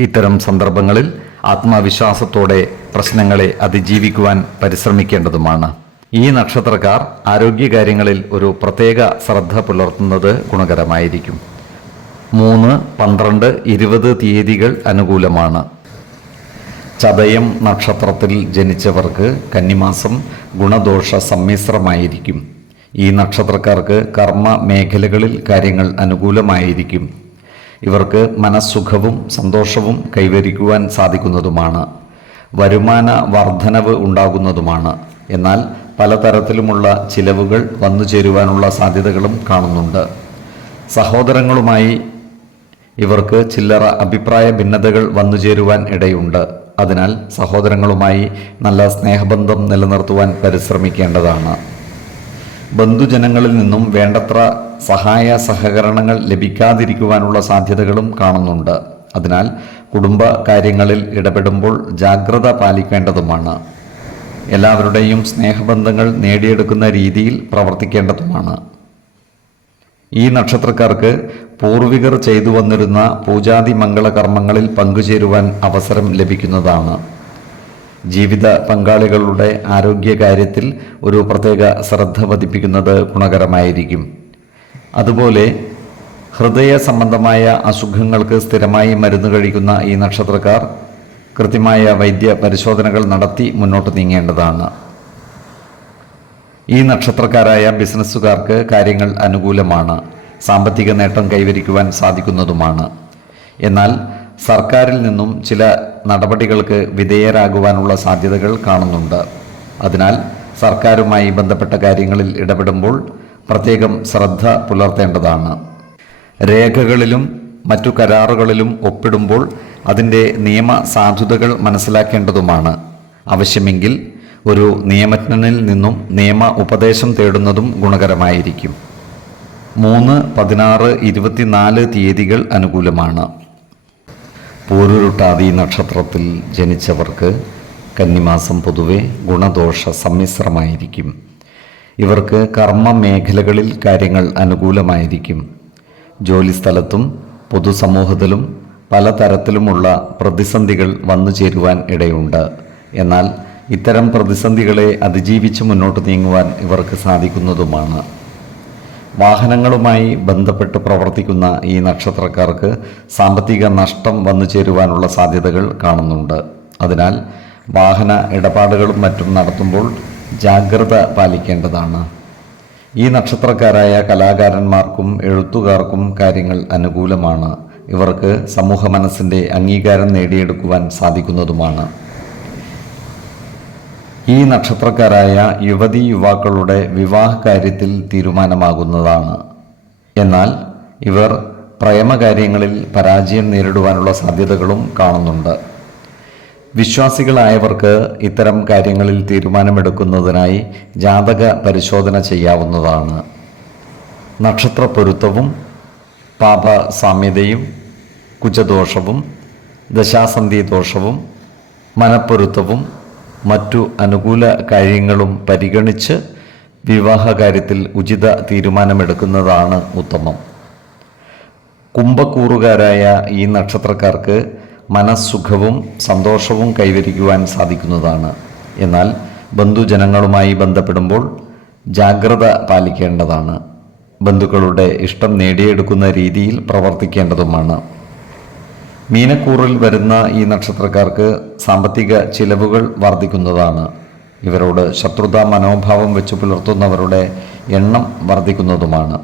ഇത്തരം സന്ദർഭങ്ങളിൽ ആത്മവിശ്വാസത്തോടെ പ്രശ്നങ്ങളെ അതിജീവിക്കുവാൻ പരിശ്രമിക്കേണ്ടതുമാണ്. ഈ നക്ഷത്രക്കാർ ആരോഗ്യകാര്യങ്ങളിൽ ഒരു പ്രത്യേക ശ്രദ്ധ പുലർത്തുന്നത് ഗുണകരമായിരിക്കും. 3, 12, 20 തീയതികൾ അനുകൂലമാണ്. ചതയം നക്ഷത്രത്തിൽ ജനിച്ചവർക്ക് കന്നിമാസം ഗുണദോഷ സമ്മിശ്രമായിരിക്കും. ഈ നക്ഷത്രക്കാർക്ക് കർമ്മ മേഖലകളിൽ കാര്യങ്ങൾ അനുകൂലമായിരിക്കും. ഇവർക്ക് മനസ്സുഖവും സന്തോഷവും കൈവരിക്കുവാൻ സാധിക്കുന്നതുമാണ്. വരുമാന വർധനവ് ഉണ്ടാകുന്നതുമാണ്. എന്നാൽ പലതരത്തിലുമുള്ള ചിലവുകൾ വന്നു ചേരുവാനുള്ള സാധ്യതകളും കാണുന്നുണ്ട്. സഹോദരങ്ങളുമായി ഇവർക്ക് ചില്ലറ അഭിപ്രായ ഭിന്നതകൾ വന്നു ചേരുവാൻ ഇടയുണ്ട്. അതിനാൽ സഹോദരങ്ങളുമായി നല്ല സ്നേഹബന്ധം നിലനിർത്തുവാൻ പരിശ്രമിക്കേണ്ടതാണ്. ബന്ധുജനങ്ങളിൽ നിന്നും വേണ്ടത്ര സഹായ സഹകരണങ്ങൾ ലഭിക്കാതിരിക്കുവാനുള്ള സാധ്യതകളും കാണുന്നുണ്ട്. അതിനാൽ കുടുംബ കാര്യങ്ങളിൽ ഇടപെടുമ്പോൾ ജാഗ്രത പാലിക്കേണ്ടതുമാണ്. എല്ലാവരുടെയും സ്നേഹബന്ധങ്ങൾ നേടിയെടുക്കുന്ന രീതിയിൽ പ്രവർത്തിക്കേണ്ടതുമാണ്. ഈ നക്ഷത്രക്കാർക്ക് പൂർവികർ ചെയ്തു വന്നിരുന്ന പൂജാതി മംഗളകർമ്മങ്ങളിൽ പങ്കുചേരുവാൻ അവസരം ലഭിക്കുന്നതാണ്. ജീവിത പങ്കാളികളുടെ ആരോഗ്യകാര്യത്തിൽ ഒരു പ്രത്യേക ശ്രദ്ധ പതിപ്പിക്കുന്നത് ഗുണകരമായിരിക്കും. അതുപോലെ ഹൃദയ സംബന്ധമായ അസുഖങ്ങൾക്ക് സ്ഥിരമായി മരുന്ന് കഴിക്കുന്ന ഈ നക്ഷത്രക്കാർ കൃത്യമായ വൈദ്യ പരിശോധനകൾ നടത്തി മുന്നോട്ട് നീങ്ങേണ്ടതാണ്. ഈ നക്ഷത്രക്കാരായ ബിസിനസ്സുകാർക്ക് കാര്യങ്ങൾ അനുകൂലമാണ്. സാമ്പത്തിക നേട്ടം കൈവരിക്കുവാൻ സാധിക്കുന്നതുമാണ്. എന്നാൽ സർക്കാരിൽ നിന്നും ചില നടപടികൾക്ക് വിധേയരാകുവാനുള്ള സാധ്യതകൾ കാണുന്നുണ്ട്. അതിനാൽ സർക്കാരുമായി ബന്ധപ്പെട്ട കാര്യങ്ങളിൽ ഇടപെടുമ്പോൾ പ്രത്യേകം ശ്രദ്ധ പുലർത്തേണ്ടതാണ്. രേഖകളിലും മറ്റു കരാറുകളിലും ഒപ്പിടുമ്പോൾ അതിൻ്റെ നിയമ സാധുതകൾ മനസ്സിലാക്കേണ്ടതുമാണ്. ആവശ്യമെങ്കിൽ ഒരു നിയമജ്ഞനിൽ നിന്നും നിയമ ഉപദേശം തേടുന്നതും ഗുണകരമായിരിക്കും. 3, 16, 24 തീയതികൾ അനുകൂലമാണ്. പൂരുരുട്ടാതി നക്ഷത്രത്തിൽ ജനിച്ചവർക്ക് കന്നിമാസം പൊതുവെ ഗുണദോഷ സമ്മിശ്രമായിരിക്കും. ഇവർക്ക് കർമ്മ മേഖലകളിൽ കാര്യങ്ങൾ അനുകൂലമായിരിക്കും. ജോലിസ്ഥലത്തും പൊതുസമൂഹത്തിലും പലതരത്തിലുമുള്ള പ്രതിസന്ധികൾ വന്നു ചേരുവാൻ ഇടയുണ്ട്. എന്നാൽ ഇത്തരം പ്രതിസന്ധികളെ അതിജീവിച്ച് മുന്നോട്ട് നീങ്ങുവാൻ ഇവർക്ക് സാധിക്കുന്നതുമാണ്. വാഹനങ്ങളുമായി ബന്ധപ്പെട്ട് പ്രവർത്തിക്കുന്ന ഈ നക്ഷത്രക്കാർക്ക് സാമ്പത്തിക നഷ്ടം വന്നു ചേരുവാനുള്ള സാധ്യതകൾ കാണുന്നുണ്ട്. അതിനാൽ വാഹന ഇടപാടുകളും മറ്റും നടത്തുമ്പോൾ ജാഗ്രത പാലിക്കേണ്ടതാണ്. ഈ നക്ഷത്രക്കാരായ കലാകാരന്മാർക്കും എഴുത്തുകാർക്കും കാര്യങ്ങൾ അനുകൂലമാണ്. ഇവർക്ക് സമൂഹ മനസ്സിൻ്റെ അംഗീകാരം നേടിയെടുക്കുവാൻ സാധിക്കുന്നതുമാണ്. ഈ നക്ഷത്രക്കാരായ യുവതീ യുവാക്കളുടെ വിവാഹ കാര്യത്തിൽ തീരുമാനമാകുന്നതാണ്. എന്നാൽ ഇവർ പ്രേമകാര്യങ്ങളിൽ പരാജയം നേരിടുവാനുള്ള സാധ്യതകളും കാണുന്നുണ്ട്. വിശ്വാസികളായവർക്ക് ഇത്തരം കാര്യങ്ങളിൽ തീരുമാനമെടുക്കുന്നതിനായി ജാതക പരിശോധന ചെയ്യാവുന്നതാണ്. നക്ഷത്രപ്പൊരുത്തവും പാപസാമ്യതയും കുജദോഷവും ദശാസന്ധി ദോഷവും മനപ്പൊരുത്തവും മറ്റു അനുകൂല കാര്യങ്ങളും പരിഗണിച്ച് വിവാഹകാര്യത്തിൽ ഉചിത തീരുമാനമെടുക്കുന്നതാണ് ഉത്തമം. കുംഭക്കൂറുകാരായ ഈ നക്ഷത്രക്കാർക്ക് മനസ്സുഖവും സന്തോഷവും കൈവരിക്കുവാൻ സാധിക്കുന്നതാണ്. എന്നാൽ ബന്ധുജനങ്ങളുമായി ബന്ധപ്പെടുമ്പോൾ ജാഗ്രത പാലിക്കേണ്ടതാണ്. ബന്ധുക്കളുടെ ഇഷ്ടം നേടിയെടുക്കുന്ന രീതിയിൽ പ്രവർത്തിക്കേണ്ടതുമാണ്. മീനക്കൂറിൽ വരുന്ന ഈ നക്ഷത്രക്കാർക്ക് സാമ്പത്തിക ചിലവുകൾ വർദ്ധിക്കുന്നതാണ്. ഇവരോട് ശത്രുതാ മനോഭാവം വെച്ച് പുലർത്തുന്നവരുടെ എണ്ണം വർദ്ധിക്കുന്നതുമാണ്.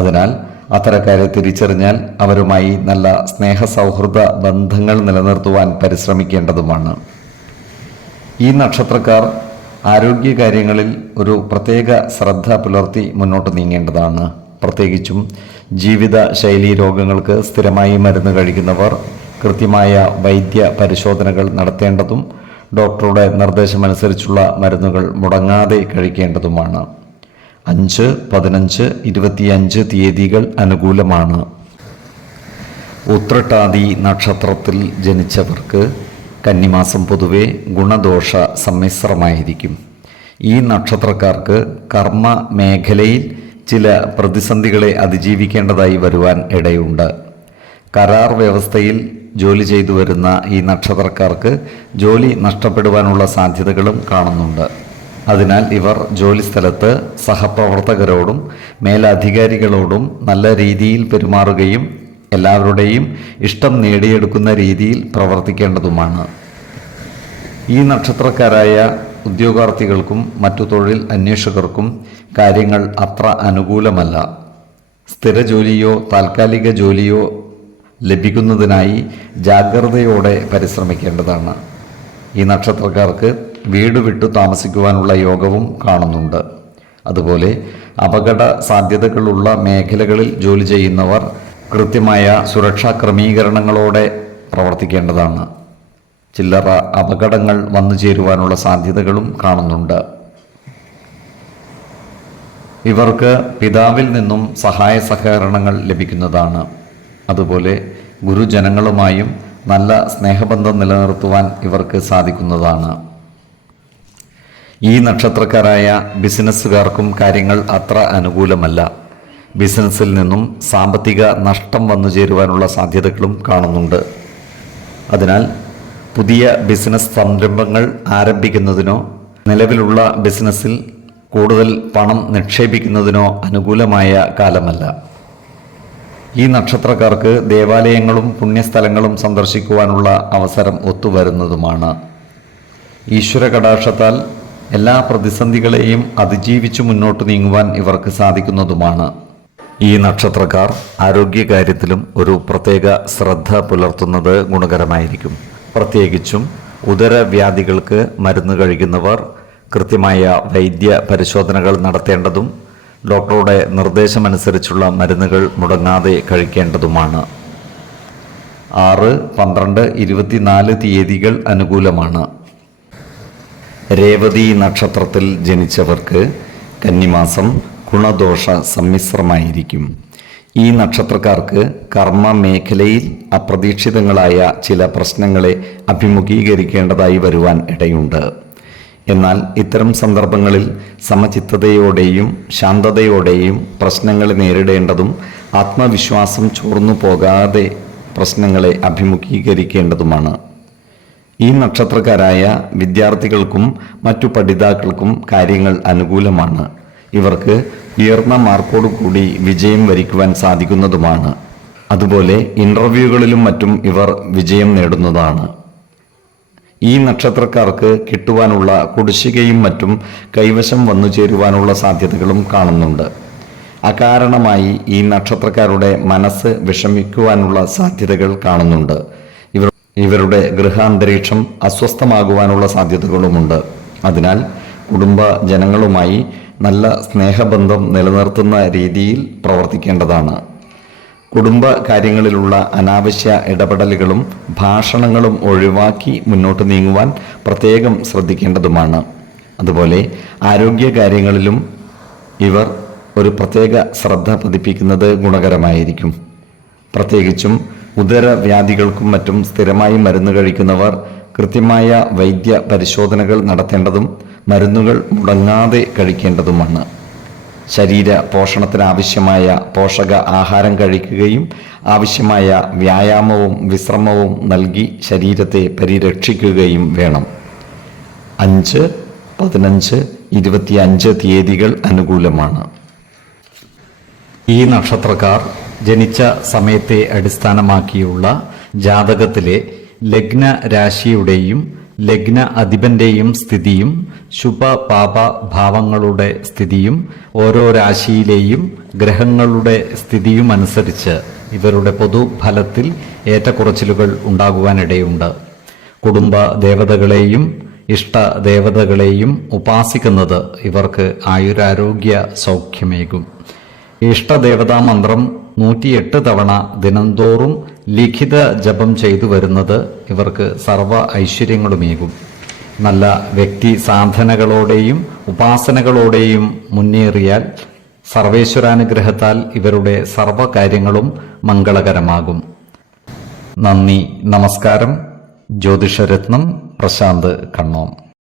അതിനാൽ അത്തരക്കാരെ തിരിച്ചറിഞ്ഞാൽ അവരുമായി നല്ല സ്നേഹസൗഹൃദ ബന്ധങ്ങൾ നിലനിർത്തുവാൻ പരിശ്രമിക്കേണ്ടതുമാണ്. ഈ നക്ഷത്രക്കാർ ആരോഗ്യകാര്യങ്ങളിൽ ഒരു പ്രത്യേക ശ്രദ്ധ പുലർത്തി മുന്നോട്ട് നീങ്ങേണ്ടതാണ്. പ്രത്യേകിച്ചും ജീവിത ശൈലീ രോഗങ്ങൾക്ക് സ്ഥിരമായി മരുന്ന് കഴിക്കുന്നവർ കൃത്യമായ വൈദ്യ പരിശോധനകൾ നടത്തേണ്ടതും ഡോക്ടറുടെ നിർദ്ദേശമനുസരിച്ചുള്ള മരുന്നുകൾ മുടങ്ങാതെ കഴിക്കേണ്ടതുമാണ്. 5, 15, 25 തീയതികൾ അനുകൂലമാണ്. ഉത്രട്ടാതി നക്ഷത്രത്തിൽ ജനിച്ചവർക്ക് കന്നിമാസം പൊതുവെ ഗുണദോഷ സമ്മിശ്രമായിരിക്കും. ഈ നക്ഷത്രക്കാർക്ക് കർമ്മ മേഖലയിൽ ചില പ്രതിസന്ധികളെ അതിജീവിക്കേണ്ടതായി വരുവാൻ ഇടയുണ്ട്. കരാർ വ്യവസ്ഥയിൽ ജോലി ചെയ്തു വരുന്ന ഈ നക്ഷത്രക്കാർക്ക് ജോലി നഷ്ടപ്പെടുവാനുള്ള സാധ്യതകളും കാണുന്നുണ്ട്. അതിനാൽ ഇവർ ജോലിസ്ഥലത്ത് സഹപ്രവർത്തകരോടും മേലധികാരികളോടും നല്ല രീതിയിൽ പെരുമാറുകയും എല്ലാവരുടെയും ഇഷ്ടം നേടിയെടുക്കുന്ന രീതിയിൽ പ്രവർത്തിക്കേണ്ടതുമാണ്. ഈ നക്ഷത്രക്കാരായ ഉദ്യോഗാർത്ഥികൾക്കും മറ്റു തൊഴിൽ അന്വേഷകർക്കും കാര്യങ്ങൾ അത്ര അനുകൂലമല്ല. സ്ഥിര ജോലിയോ താൽക്കാലിക ജോലിയോ ലഭിക്കുന്നതിനായി ജാഗ്രതയോടെ പരിശ്രമിക്കേണ്ടതാണ്. ഈ നക്ഷത്രക്കാർക്ക് വീട് വിട്ടു താമസിക്കുവാനുള്ള യോഗവും കാണുന്നുണ്ട്. അതുപോലെ അപകട സാധ്യതകളുള്ള മേഖലകളിൽ ജോലി ചെയ്യുന്നവർ കൃത്യമായ സുരക്ഷാ ക്രമീകരണങ്ങളോടെ പ്രവർത്തിക്കേണ്ടതാണ്. ചില്ലറ അപകടങ്ങൾ വന്നു ചേരുവാനുള്ള സാധ്യതകളും കാണുന്നുണ്ട്. ഇവർക്ക് പിതാവിൽ നിന്നും സഹായ സഹകരണങ്ങൾ ലഭിക്കുന്നതാണ്. അതുപോലെ ഗുരുജനങ്ങളുമായും നല്ല സ്നേഹബന്ധം നിലനിർത്തുവാൻ ഇവർക്ക് സാധിക്കുന്നതാണ്. ഈ നക്ഷത്രക്കാരായ ബിസിനസ്സുകാർക്കും കാര്യങ്ങൾ അത്ര അനുകൂലമല്ല. ബിസിനസ്സിൽ നിന്നും സാമ്പത്തിക നഷ്ടം വന്നു ചേരുവാനുള്ള സാധ്യതകളും കാണുന്നുണ്ട്. അതിനാൽ പുതിയ ബിസിനസ് സംരംഭങ്ങൾ ആരംഭിക്കുന്നതിനോ നിലവിലുള്ള ബിസിനസ്സിൽ കൂടുതൽ പണം നിക്ഷേപിക്കുന്നതിനോ അനുകൂലമായ കാലമല്ല. ഈ നക്ഷത്രക്കാർക്ക് ദേവാലയങ്ങളും പുണ്യസ്ഥലങ്ങളും സന്ദർശിക്കുവാനുള്ള അവസരം ഒത്തുവരുന്നതുമാണ്. ഈശ്വര കടാക്ഷത്താൽ എല്ലാ പ്രതിസന്ധികളെയും അതിജീവിച്ചു മുന്നോട്ട് നീങ്ങുവാൻ ഇവർക്ക് സാധിക്കുന്നതുമാണ്. ഈ നക്ഷത്രക്കാർ ആരോഗ്യകാര്യത്തിലും ഒരു പ്രത്യേക ശ്രദ്ധ പുലർത്തുന്നത് ഗുണകരമായിരിക്കും. പ്രത്യേകിച്ചും ഉദരവ്യാധികൾക്ക് മരുന്ന് കഴിക്കുന്നവർ കൃത്യമായ വൈദ്യ പരിശോധനകൾ നടത്തേണ്ടതും ഡോക്ടറുടെ നിർദ്ദേശമനുസരിച്ചുള്ള മരുന്നുകൾ മുടങ്ങാതെ കഴിക്കേണ്ടതുമാണ്. 6, 12, 24 തീയതികൾ അനുകൂലമാണ്. രേവതി നക്ഷത്രത്തിൽ ജനിച്ചവർക്ക് കന്നിമാസം ഗുണദോഷ സമ്മിശ്രമായിരിക്കും. ഈ നക്ഷത്രക്കാർക്ക് കർമ്മ മേഖലയിൽ അപ്രതീക്ഷിതങ്ങളായ ചില പ്രശ്നങ്ങളെ അഭിമുഖീകരിക്കേണ്ടതായി വരുവാൻ ഇടയുണ്ട്. എന്നാൽ ഇത്തരം സന്ദർഭങ്ങളിൽ സമചിത്തതയോടെയും ശാന്തതയോടെയും പ്രശ്നങ്ങളെ നേരിടേണ്ടതും ആത്മവിശ്വാസം ചോർന്നു പോകാതെ പ്രശ്നങ്ങളെ അഭിമുഖീകരിക്കേണ്ടതുമാണ്. ഈ നക്ഷത്രക്കാരായ വിദ്യാർത്ഥികൾക്കും മറ്റു പഠിതാക്കൾക്കും കാര്യങ്ങൾ അനുകൂലമാണ്. ഇവർക്ക് ഉയർന്ന മാർക്കോടുകൂടി വിജയം വരിക്കുവാൻ സാധിക്കുന്നതുമാണ്. അതുപോലെ ഇൻ്റർവ്യൂകളിലും മറ്റും ഇവർ വിജയം നേടുന്നതാണ്. ഈ നക്ഷത്രക്കാർക്ക് കിട്ടുവാനുള്ള കുടിശ്ശികയും മറ്റും കൈവശം വന്നു ചേരുവാനുള്ള സാധ്യതകളും കാണുന്നുണ്ട്. അകാരണമായി ഈ നക്ഷത്രക്കാരുടെ മനസ്സ് വിഷമിക്കുവാനുള്ള സാധ്യതകൾ കാണുന്നുണ്ട്. ഇവരുടെ ഗൃഹാന്തരീക്ഷം അസ്വസ്ഥമാകുവാനുള്ള സാധ്യതകളുമുണ്ട്. അതിനാൽ കുടുംബ ജനങ്ങളുമായി നല്ല സ്നേഹബന്ധം നിലനിർത്തുന്ന രീതിയിൽ പ്രവർത്തിക്കേണ്ടതാണ്. കുടുംബ കാര്യങ്ങളിലുള്ള അനാവശ്യ ഇടപെടലുകളും ഭാഷണങ്ങളും ഒഴിവാക്കി മുന്നോട്ട് നീങ്ങുവാൻ പ്രത്യേകം ശ്രദ്ധിക്കേണ്ടതുമാണ്. അതുപോലെ ആരോഗ്യകാര്യങ്ങളിലും ഇവർ ഒരു പ്രത്യേക ശ്രദ്ധ പതിപ്പിക്കുന്നത് ഗുണകരമായിരിക്കും. പ്രത്യേകിച്ചും ഉദരവ്യാധികൾക്കും മറ്റും സ്ഥിരമായി മരുന്ന് കഴിക്കുന്നവർ കൃത്യമായ വൈദ്യ പരിശോധനകൾ നടത്തേണ്ടതും മരുന്നുകൾ മുടങ്ങാതെ കഴിക്കേണ്ടതുമാണ്. ശരീര പോഷണത്തിനാവശ്യമായ പോഷക ആഹാരം കഴിക്കുകയും ആവശ്യമായ വ്യായാമവും വിശ്രമവും നൽകി ശരീരത്തെ പരിരക്ഷിക്കുകയും വേണം. 5, 15, 25 തീയതികൾ അനുകൂലമാണ്. ഈ നക്ഷത്രക്കാർ ജനിച്ച സമയത്തെ അടിസ്ഥാനമാക്കിയുള്ള ജാതകത്തിലെ ലഗ്ന രാശിയുടെയും ലഗ്ന അധിപന്റെയും സ്ഥിതിയും ശുഭ പാപ ഭാവങ്ങളുടെ സ്ഥിതിയും ഓരോ രാശിയിലെയും ഗ്രഹങ്ങളുടെ സ്ഥിതിയും അനുസരിച്ച് ഇവരുടെ പൊതുഫലത്തിൽ ഏറ്റക്കുറച്ചിലുകൾ ഉണ്ടാകുവാനിടയുണ്ട്. കുടുംബ ദേവതകളെയും ഇഷ്ട ദേവതകളെയും ഉപാസിക്കുന്നത് ഇവർക്ക് ആയുരാരോഗ്യ സൗഖ്യമേകും. ഇഷ്ടദേവതാ മന്ത്രം 108 തവണ ദിനംതോറും ലിഖിത ജപം ചെയ്തു വരുന്നത് ഇവർക്ക് സർവ ഐശ്വര്യങ്ങളുമേകും. നല്ല വ്യക്തി സാധനകളോടെയും ഉപാസനകളോടെയും മുന്നേറിയാൽ സർവേശ്വരാനുഗ്രഹത്താൽ ഇവരുടെ സർവകാര്യങ്ങളും മംഗളകരമാകും. നന്ദി, നമസ്കാരം. ജ്യോതിഷരത്നം പ്രശാന്ത് കണ്ണോം.